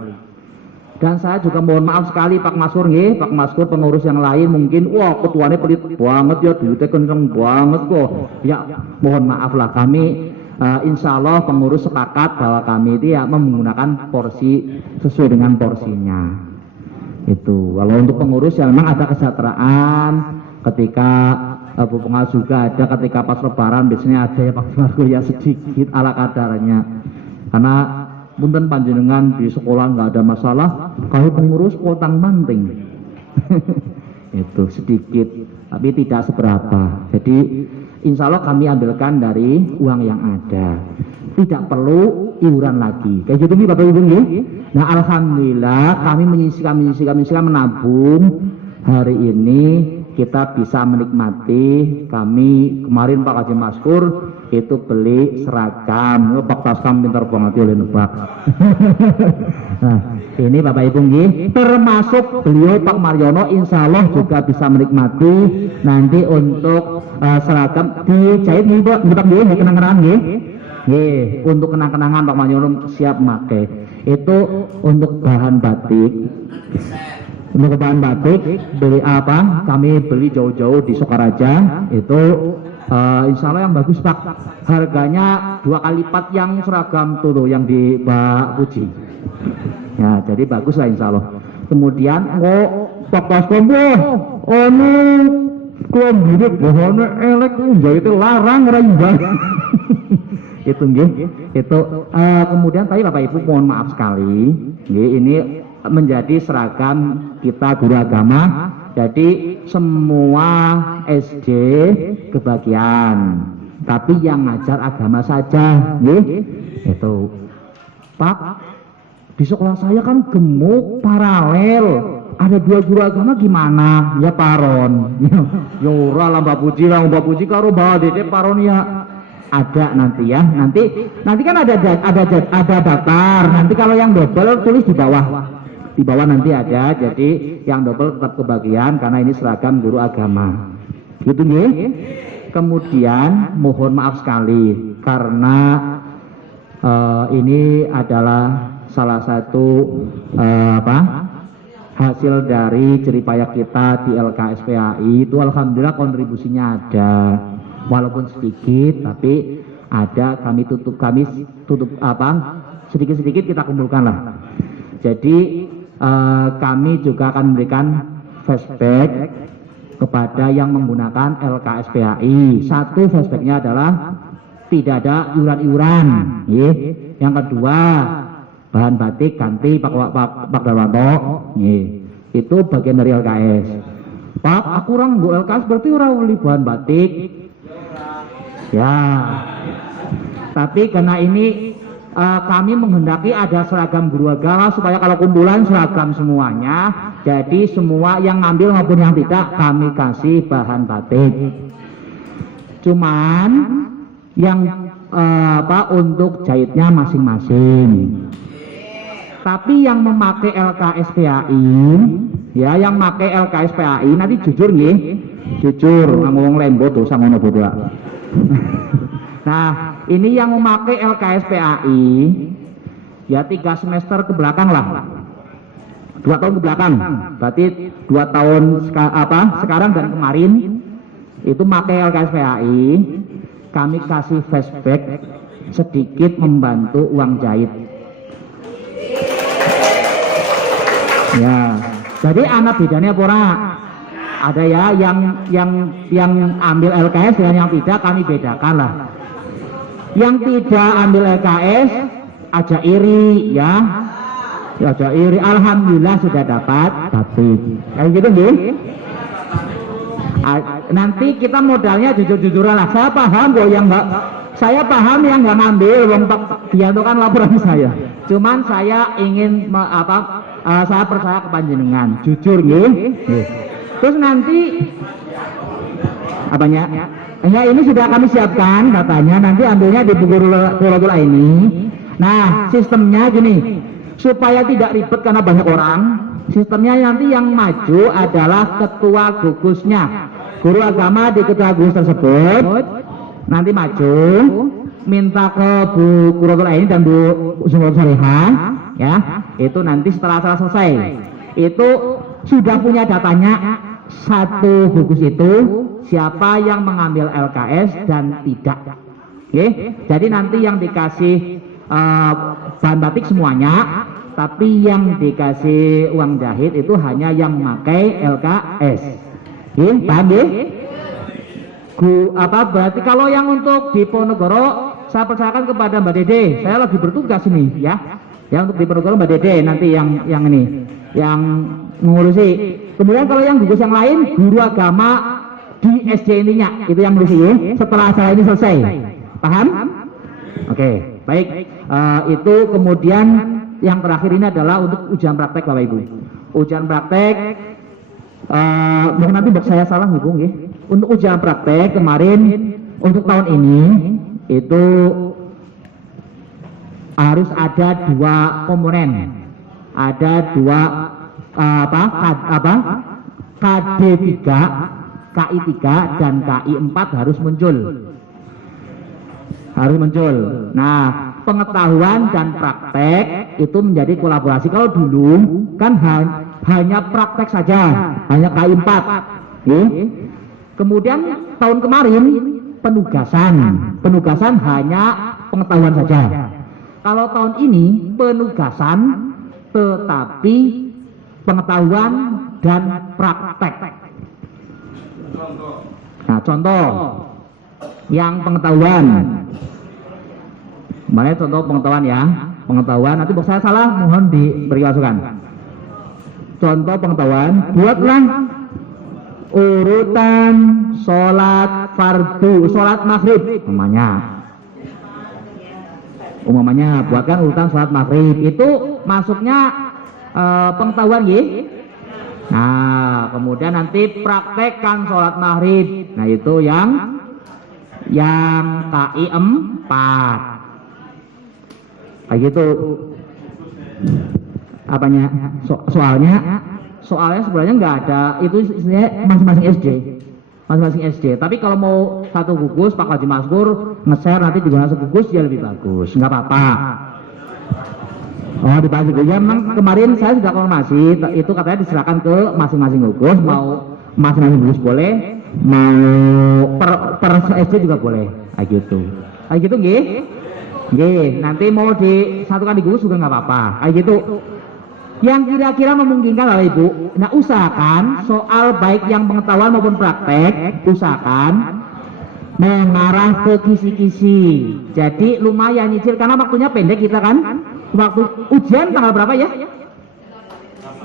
Dan saya juga mohon maaf sekali Pak Maskur nggih, Pak Maskur pengurus yang lain mungkin ketuanya pelit banget ya, duitnya kenceng banget kok. Ya mohon maaf lah, kami insya Allah pengurus sepakat bahwa kami itu ya menggunakan porsi sesuai dengan porsinya. Itu. Kalau untuk pengurus ya memang ada kesejahteraan, ketika Bu Pengawas juga ada, ketika pas lebaran biasanya ada ya Pak Maskur ya sedikit ala kadarnya. Karena punten panjenengan di sekolah nggak ada masalah, kalau pengurus potang manting. itu sedikit tapi tidak seberapa. Jadi insya Allah kami ambilkan dari uang yang ada, tidak perlu iuran lagi kayak gitu nih Bapak Ibu nih. Nah alhamdulillah kami menyisihkan menabung, hari ini kita bisa menikmati. Kami kemarin Pak Haji Maskur itu beli seragam, Pak Tasam pintar banget oleh nebak. Nah ini Bapak Ibu nggih, termasuk beliau Pak Mariono insya Allah juga bisa menikmati nanti untuk seragam dijahit nih Pak, nggih kenang-kenangan nggih. Nggih, untuk kenang-kenangan Pak Mariono siap make. Itu untuk bahan batik. Untuk bahan batik beli apa? Kami beli jauh-jauh di Sokaraja itu insya Allah yang bagus Pak. Harganya 2 kali lipat yang seragam tuh yang di Mbak Puji. Ya, jadi bagus lah insya Allah. Kemudian Pak Paskombo, ono kuam hidup bohone elek itu larang raimbang. Itu nggih, itu kemudian tadi Bapak Ibu mohon maaf sekali, nggih ini menjadi seragam kita guru agama. Jadi semua SD kebagian, tapi yang ngajar agama saja, nggih. Itu Pak, di sekolah saya kan gemuk paralel, ada 2 guru agama gimana? Ya paron. Ya ora lah Mbak Puji karo Mbak Dede paron ya. Ada nanti ya, nanti kan ada daftar. Nanti kalau yang double tulis di bawah nanti ada. Jadi yang double tetap kebagian karena ini seragam guru agama. Gitu nih. Kemudian mohon maaf sekali karena ini adalah salah satu hasil dari jeripaya kita di LKSPAI itu alhamdulillah kontribusinya ada. Walaupun sedikit tapi ada, kami tutup sedikit-sedikit kita kumpulkan lah. Jadi kami juga akan memberikan flashback kepada yang menggunakan LKSPAI. Satu flashbacknya adalah tidak ada iuran-iuran. Yang kedua bahan batik ganti Pak Darwanto. Itu bagian dari LKS. Pak, aku orang bu LKS berarti orang beli bahan batik. Ya, tapi karena ini kami menghendaki ada seragam guru agama supaya kalau kumpulan seragam semuanya, jadi semua yang ngambil maupun yang tidak kami kasih bahan batik. Cuman yang untuk jahitnya masing-masing. Tapi yang memakai LKSPAI, ya yang memakai LKSPAI nanti jujur nih, jujur ngomong lembo dosa ngono bodoh. Nah ini yang memakai LKSPAI ya 3 semester ke belakang lah, 2 tahun ke belakang, berarti 2 tahun sekarang dan kemarin itu pakai LKSPAI, kami kasih flashback sedikit membantu uang jahit. Ya, jadi anak bedanya pora. Ada ya yang ambil LKS dan yang tidak kami bedakan lah. Yang tidak ambil LKS aja iri ya. Aja iri, alhamdulillah sudah dapat batik. Kayak gitu nggih. Nanti kita modalnya jujur-jujuran lah. Saya paham kok yang enggak, saya paham yang nggak ngambil wong dia itu kan laporan saya. Cuman saya ingin saya percaya ke panjenengan, jujur nggih. Terus nanti apanya? Ya ini sudah kami siapkan datanya, nanti ambilnya di Purwokerto ini. Nah sistemnya gini, supaya tidak ribet karena banyak orang, sistemnya nanti yang maju adalah ketua gugusnya. Guru agama di ketua gugus tersebut nanti maju, minta ke Bu Purwokerto ini dan Bu Sumber Salihah, ya itu nanti setelah selesai itu sudah punya datanya. Satu gugus itu siapa yang mengambil LKS dan tidak. Jadi nanti yang dikasih bahan batik semuanya, tapi yang dikasih uang jahit itu hanya yang memakai LKS. Paham ya? Berarti kalau yang untuk di Ponorogo saya percayakan kepada Mbak Dede, saya lagi bertugas ini ya. Ya untuk di Ponorogo Mbak Dede nanti yang ini yang mengurusi. Kemudian kalau yang gugus yang lain guru agama di SD intinya itu yang ngurusi ya. Setelah acara ini selesai, paham? Oke, baik. Itu kemudian yang terakhir ini adalah untuk ujian praktek Bapak Ibu. Ujian praktek, mungkin nanti saya salah Ibu ya. Untuk ujian praktek kemarin untuk tahun ini itu harus ada dua komponen, ada dua KD3, KI3 dan KI4 harus muncul. Nah, pengetahuan dan praktek itu menjadi kolaborasi. Kalau dulu kan hanya praktek saja, hanya KI4. Kemudian tahun kemarin penugasan hanya pengetahuan saja. Kalau tahun ini penugasan tetapi pengetahuan dan praktek. Nah, contoh yang pengetahuan. Mana contoh pengetahuan ya? Pengetahuan, nanti kalau saya salah mohon diberi masukan. Contoh pengetahuan, buatlah urutan sholat fardu, sholat maghrib umumnya buatkan urutan sholat maghrib itu masuknya pengetahuan ya. Nah kemudian nanti praktekkan sholat maghrib, nah itu yang KI 4 kayak gitu. Apanya soalnya sebenarnya nggak ada, itu istilahnya masing-masing SD. Tapi kalau mau satu gugus Pak Haji Maskur nge-share nanti juga satu gugus ya lebih bagus, nggak apa-apa. Oh dibagi ya, memang kemarin saya sudah konfirmasi itu katanya diserahkan ke masing-masing gugus, mau masing-masing gugus boleh, mau per SD juga boleh, kayak gitu nggih. Nanti mau disatukan di gugus juga nggak apa-apa, kayak gitu. Yang kira-kira memungkinkan Bapak Ibu, nah usahakan soal baik yang pengetahuan maupun praktek, usahakan mengarah ke kisi-kisi. Jadi lumayan nyicil karena waktunya pendek kita kan. Waktu ujian tanggal berapa ya?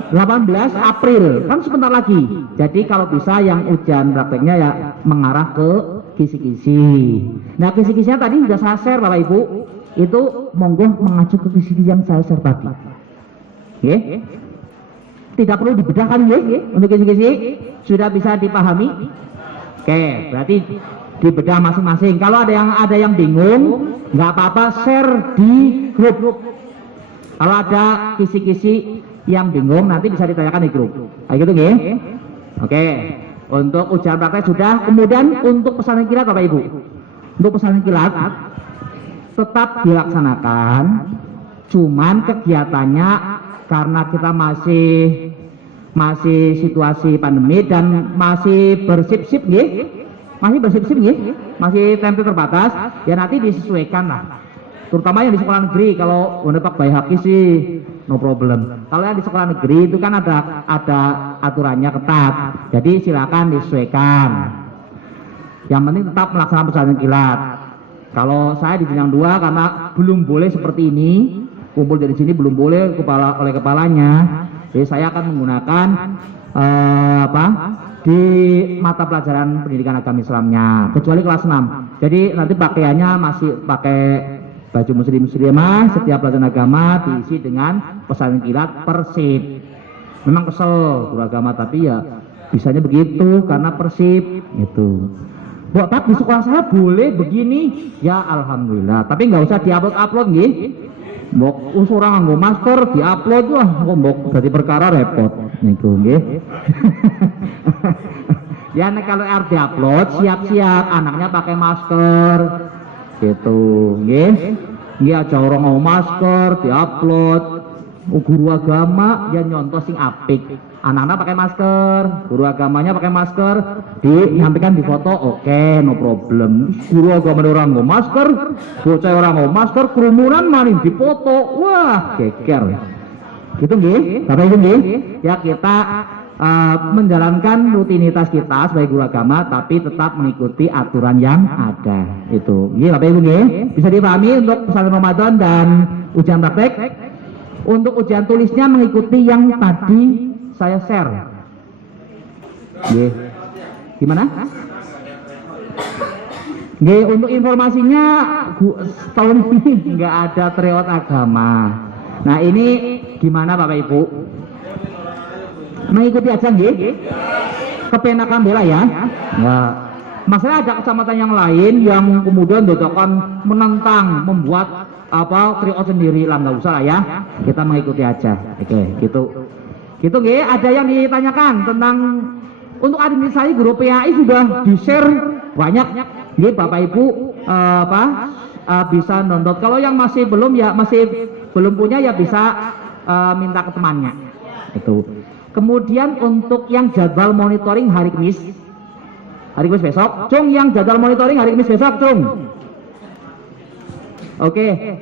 18 April, kan sebentar lagi. Jadi kalau bisa yang ujian prakteknya ya mengarah ke kisi-kisi. Nah kisi-kisinya tadi sudah saya share Bapak Ibu, itu monggo mengacu ke kisi-kisi yang saya share tadi. Tidak perlu dibedahkan untuk kisi-kisi sudah bisa dipahami. Oke, berarti dibedah masing-masing. Kalau ada yang bingung, nggak apa-apa share di grup. Kalau ada kisi-kisi yang bingung nanti bisa ditanyakan di grup. Kayak gitu nggih. Oke, untuk ujian praktek sudah. Kemudian untuk pesantren kilat Bapak Ibu, untuk pesantren kilat tetap dilaksanakan, cuman kegiatannya karena kita masih situasi pandemi dan masih bersip-sip masih tempe terbatas, ya nanti disesuaikan lah. Terutama yang di sekolah negeri, kalau Pak Bayhaki sih no problem. Kalau yang di sekolah negeri itu kan ada aturannya ketat, jadi silakan disesuaikan. Yang penting tetap melaksanakan pesantren kilat. Kalau saya di jenjang 2 karena belum boleh seperti ini, kumpul dari sini belum boleh oleh kepalanya, jadi saya akan menggunakan di mata pelajaran pendidikan agama Islamnya kecuali kelas 6. Jadi nanti pakaiannya masih pakai baju muslimah, setiap pelajaran agama diisi dengan pesantren kilat persib. Memang kesel guru agama tapi ya bisanya begitu karena persib itu. Pak di sekolah saya boleh begini ya alhamdulillah, tapi nggak usah diupload nggih. Mbok orang nganggo masker diupload wah mbok dadi perkara repot niku nggih. Ya nek kalau harus diupload siap-siap anaknya pakai masker gitu nggih. Nggih aja orang nganggo masker diupload. Guru agama ya nyontoh sing apik. Anak-anak pakai masker, guru agamanya pakai masker, dinyampaikan di foto, oke, no problem. Guru agama orang nganggo masker, bocah orang nganggo masker, kerumunan maning di foto, wah, geger. Gitu nggih, Bapak Ibu nggih. Ya kita menjalankan rutinitas kita sebagai guru agama, tapi tetap mengikuti aturan yang ada. Itu, nggih Bapak Ibu nggih. Bisa dipahami untuk pesantren Ramadan dan ujian praktek? Untuk ujian tulisnya mengikuti yang tadi saya share. Gimana? Untuk informasinya tahun ini nggak ada tryout agama. Nah ini gimana Bapak Ibu? Mengikuti aja kepenakan bela ya. Ya. Masalah ada kecamatan yang lain yang kemudian akan menentang membuat tryout sendiri lah, nggak usah lah ya. Kita mengikuti aja. Oke, gitu. Gitu ada yang ditanyakan tentang untuk administrasi guru PAI sudah di-share banyak. Bapak Ibu bisa nonton. Kalau yang masih belum punya ya bisa minta ke temannya. Itu. Kemudian untuk yang jadwal monitoring hari Kamis besok, Cung, yang jadwal monitoring hari Kamis besok, Cung. Oke.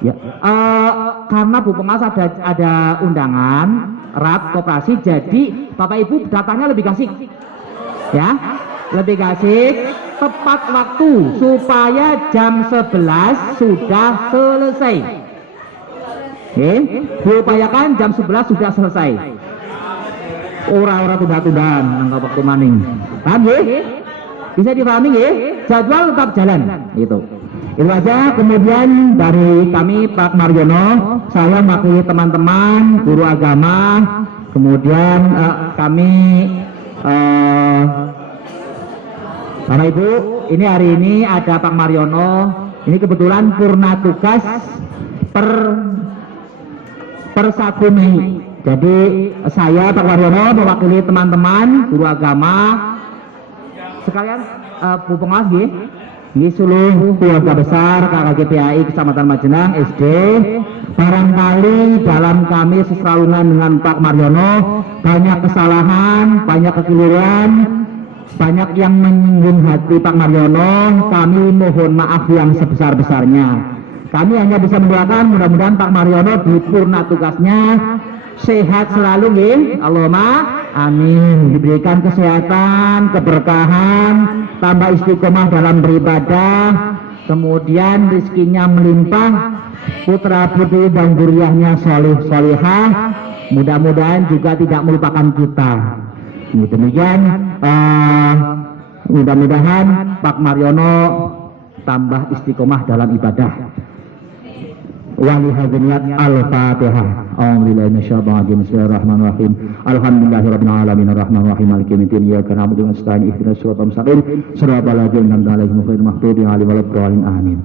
Ya, karena Bu Pengawas ada undangan RAT koperasi, jadi Bapak Ibu datanya lebih kasih. Ya, lebih kasih tepat waktu supaya jam 11 sudah selesai. Oke, diupayakan jam 11 sudah selesai. Ora tunda-tundaan nangka waktu maning. Paham nggih? Bisa dipahami nggih? Jadwal tetap jalan gitu. Itu aja. Kemudian dari kami Pak Mariono, saya mewakili teman-teman guru agama. Kemudian kami Bapak Ibu, ini hari ini ada Pak Mariono. Ini kebetulan purna tugas per 1 Mei. Jadi saya Pak Mariono mewakili teman-teman guru agama sekalian, Bu Pengawas ini seluruh keluarga besar KKG Kecamatan Majenang SD. Barangkali dalam kami seseralungan dengan Pak Mariono banyak kesalahan, banyak kekeliruan, banyak yang menyinggung hati Pak Mariono. Kami mohon maaf yang sebesar-besarnya. Kami hanya bisa mendoakan mudah-mudahan Pak Mariono di purna tugasnya sehat selalu Allahumma amin, diberikan kesehatan, keberkahan, tambah istiqomah dalam beribadah, kemudian rezekinya melimpah, putra putri dan zuriyahnya solihah, mudah-mudahan juga tidak melupakan kita. Demikian mudah-mudahan Pak Mariono tambah istiqomah dalam ibadah. Walihadziniyat al-fatihah. A'udzubillahi minasyaitonir bismillahirrahmanirrahim. Alhamdulillahirabbil alamin arrahmanirrahim maliki yaumiddin iyyaka na'budu wa nasta'in ihdinas siratal mustaqim siratal ladzina an'amta 'alaihim ghairil maghdubi 'alaihim waladdallin amin.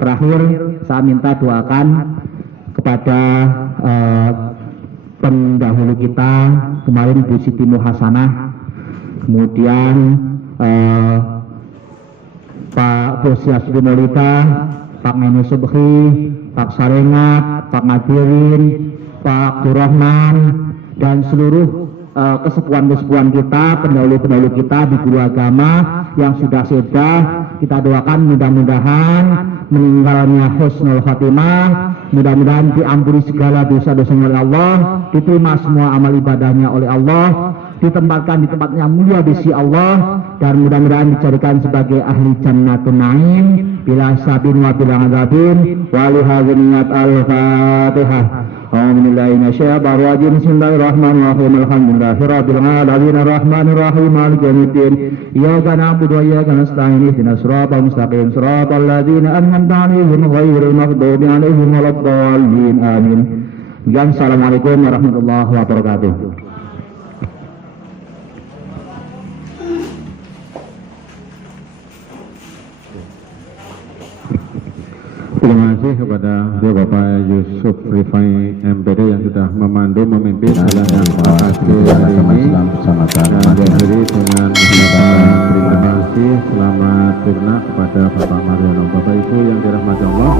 Terakhir saya minta doakan kepada pendahulu kita kemarin Bu Siti Muhasanah, kemudian Pak Bos Yasri Molita, Pak Menu Subhi, Pak Sarengat, Pak Ngadirin, Pak Abdurrahman, dan seluruh kesepuan-kesepuan kita, pendahulu-pendahulu kita di guru agama yang sudah kita doakan mudah-mudahan meninggalnya husnul khatimah, mudah-mudahan diampuni segala dosa-dosanya oleh Allah, diterima semua amal ibadahnya oleh Allah, ditempatkan di tempat yang mulia di sisi Allah, dan mudah-mudahan dijadikan sebagai ahli jannatun na'im bila sabin wa bila azabin. Walihadziniyat al-fatihah. Bismillahirrahmanirrahim. Alhamdulillahirabbil alamin arrahmanirrahim maliki yaumiddin iyyaka na'budu wa iyyaka nasta'in ihdinas siratal mustaqim siratal ladzina an'amta 'alaihim ghairil maghdubi 'alaihim waladdallin amin. Assalamualaikum warahmatullahi wabarakatuh. Terima kasih kepada Bapak Yusuf Rifai MPD yang sudah memandu memimpin jalan yang terakhir hari ini, dan diakhiri dengan terima kasih selamat purna kepada Bapak Mariono. Bapak Ibu yang dirahmati Allah.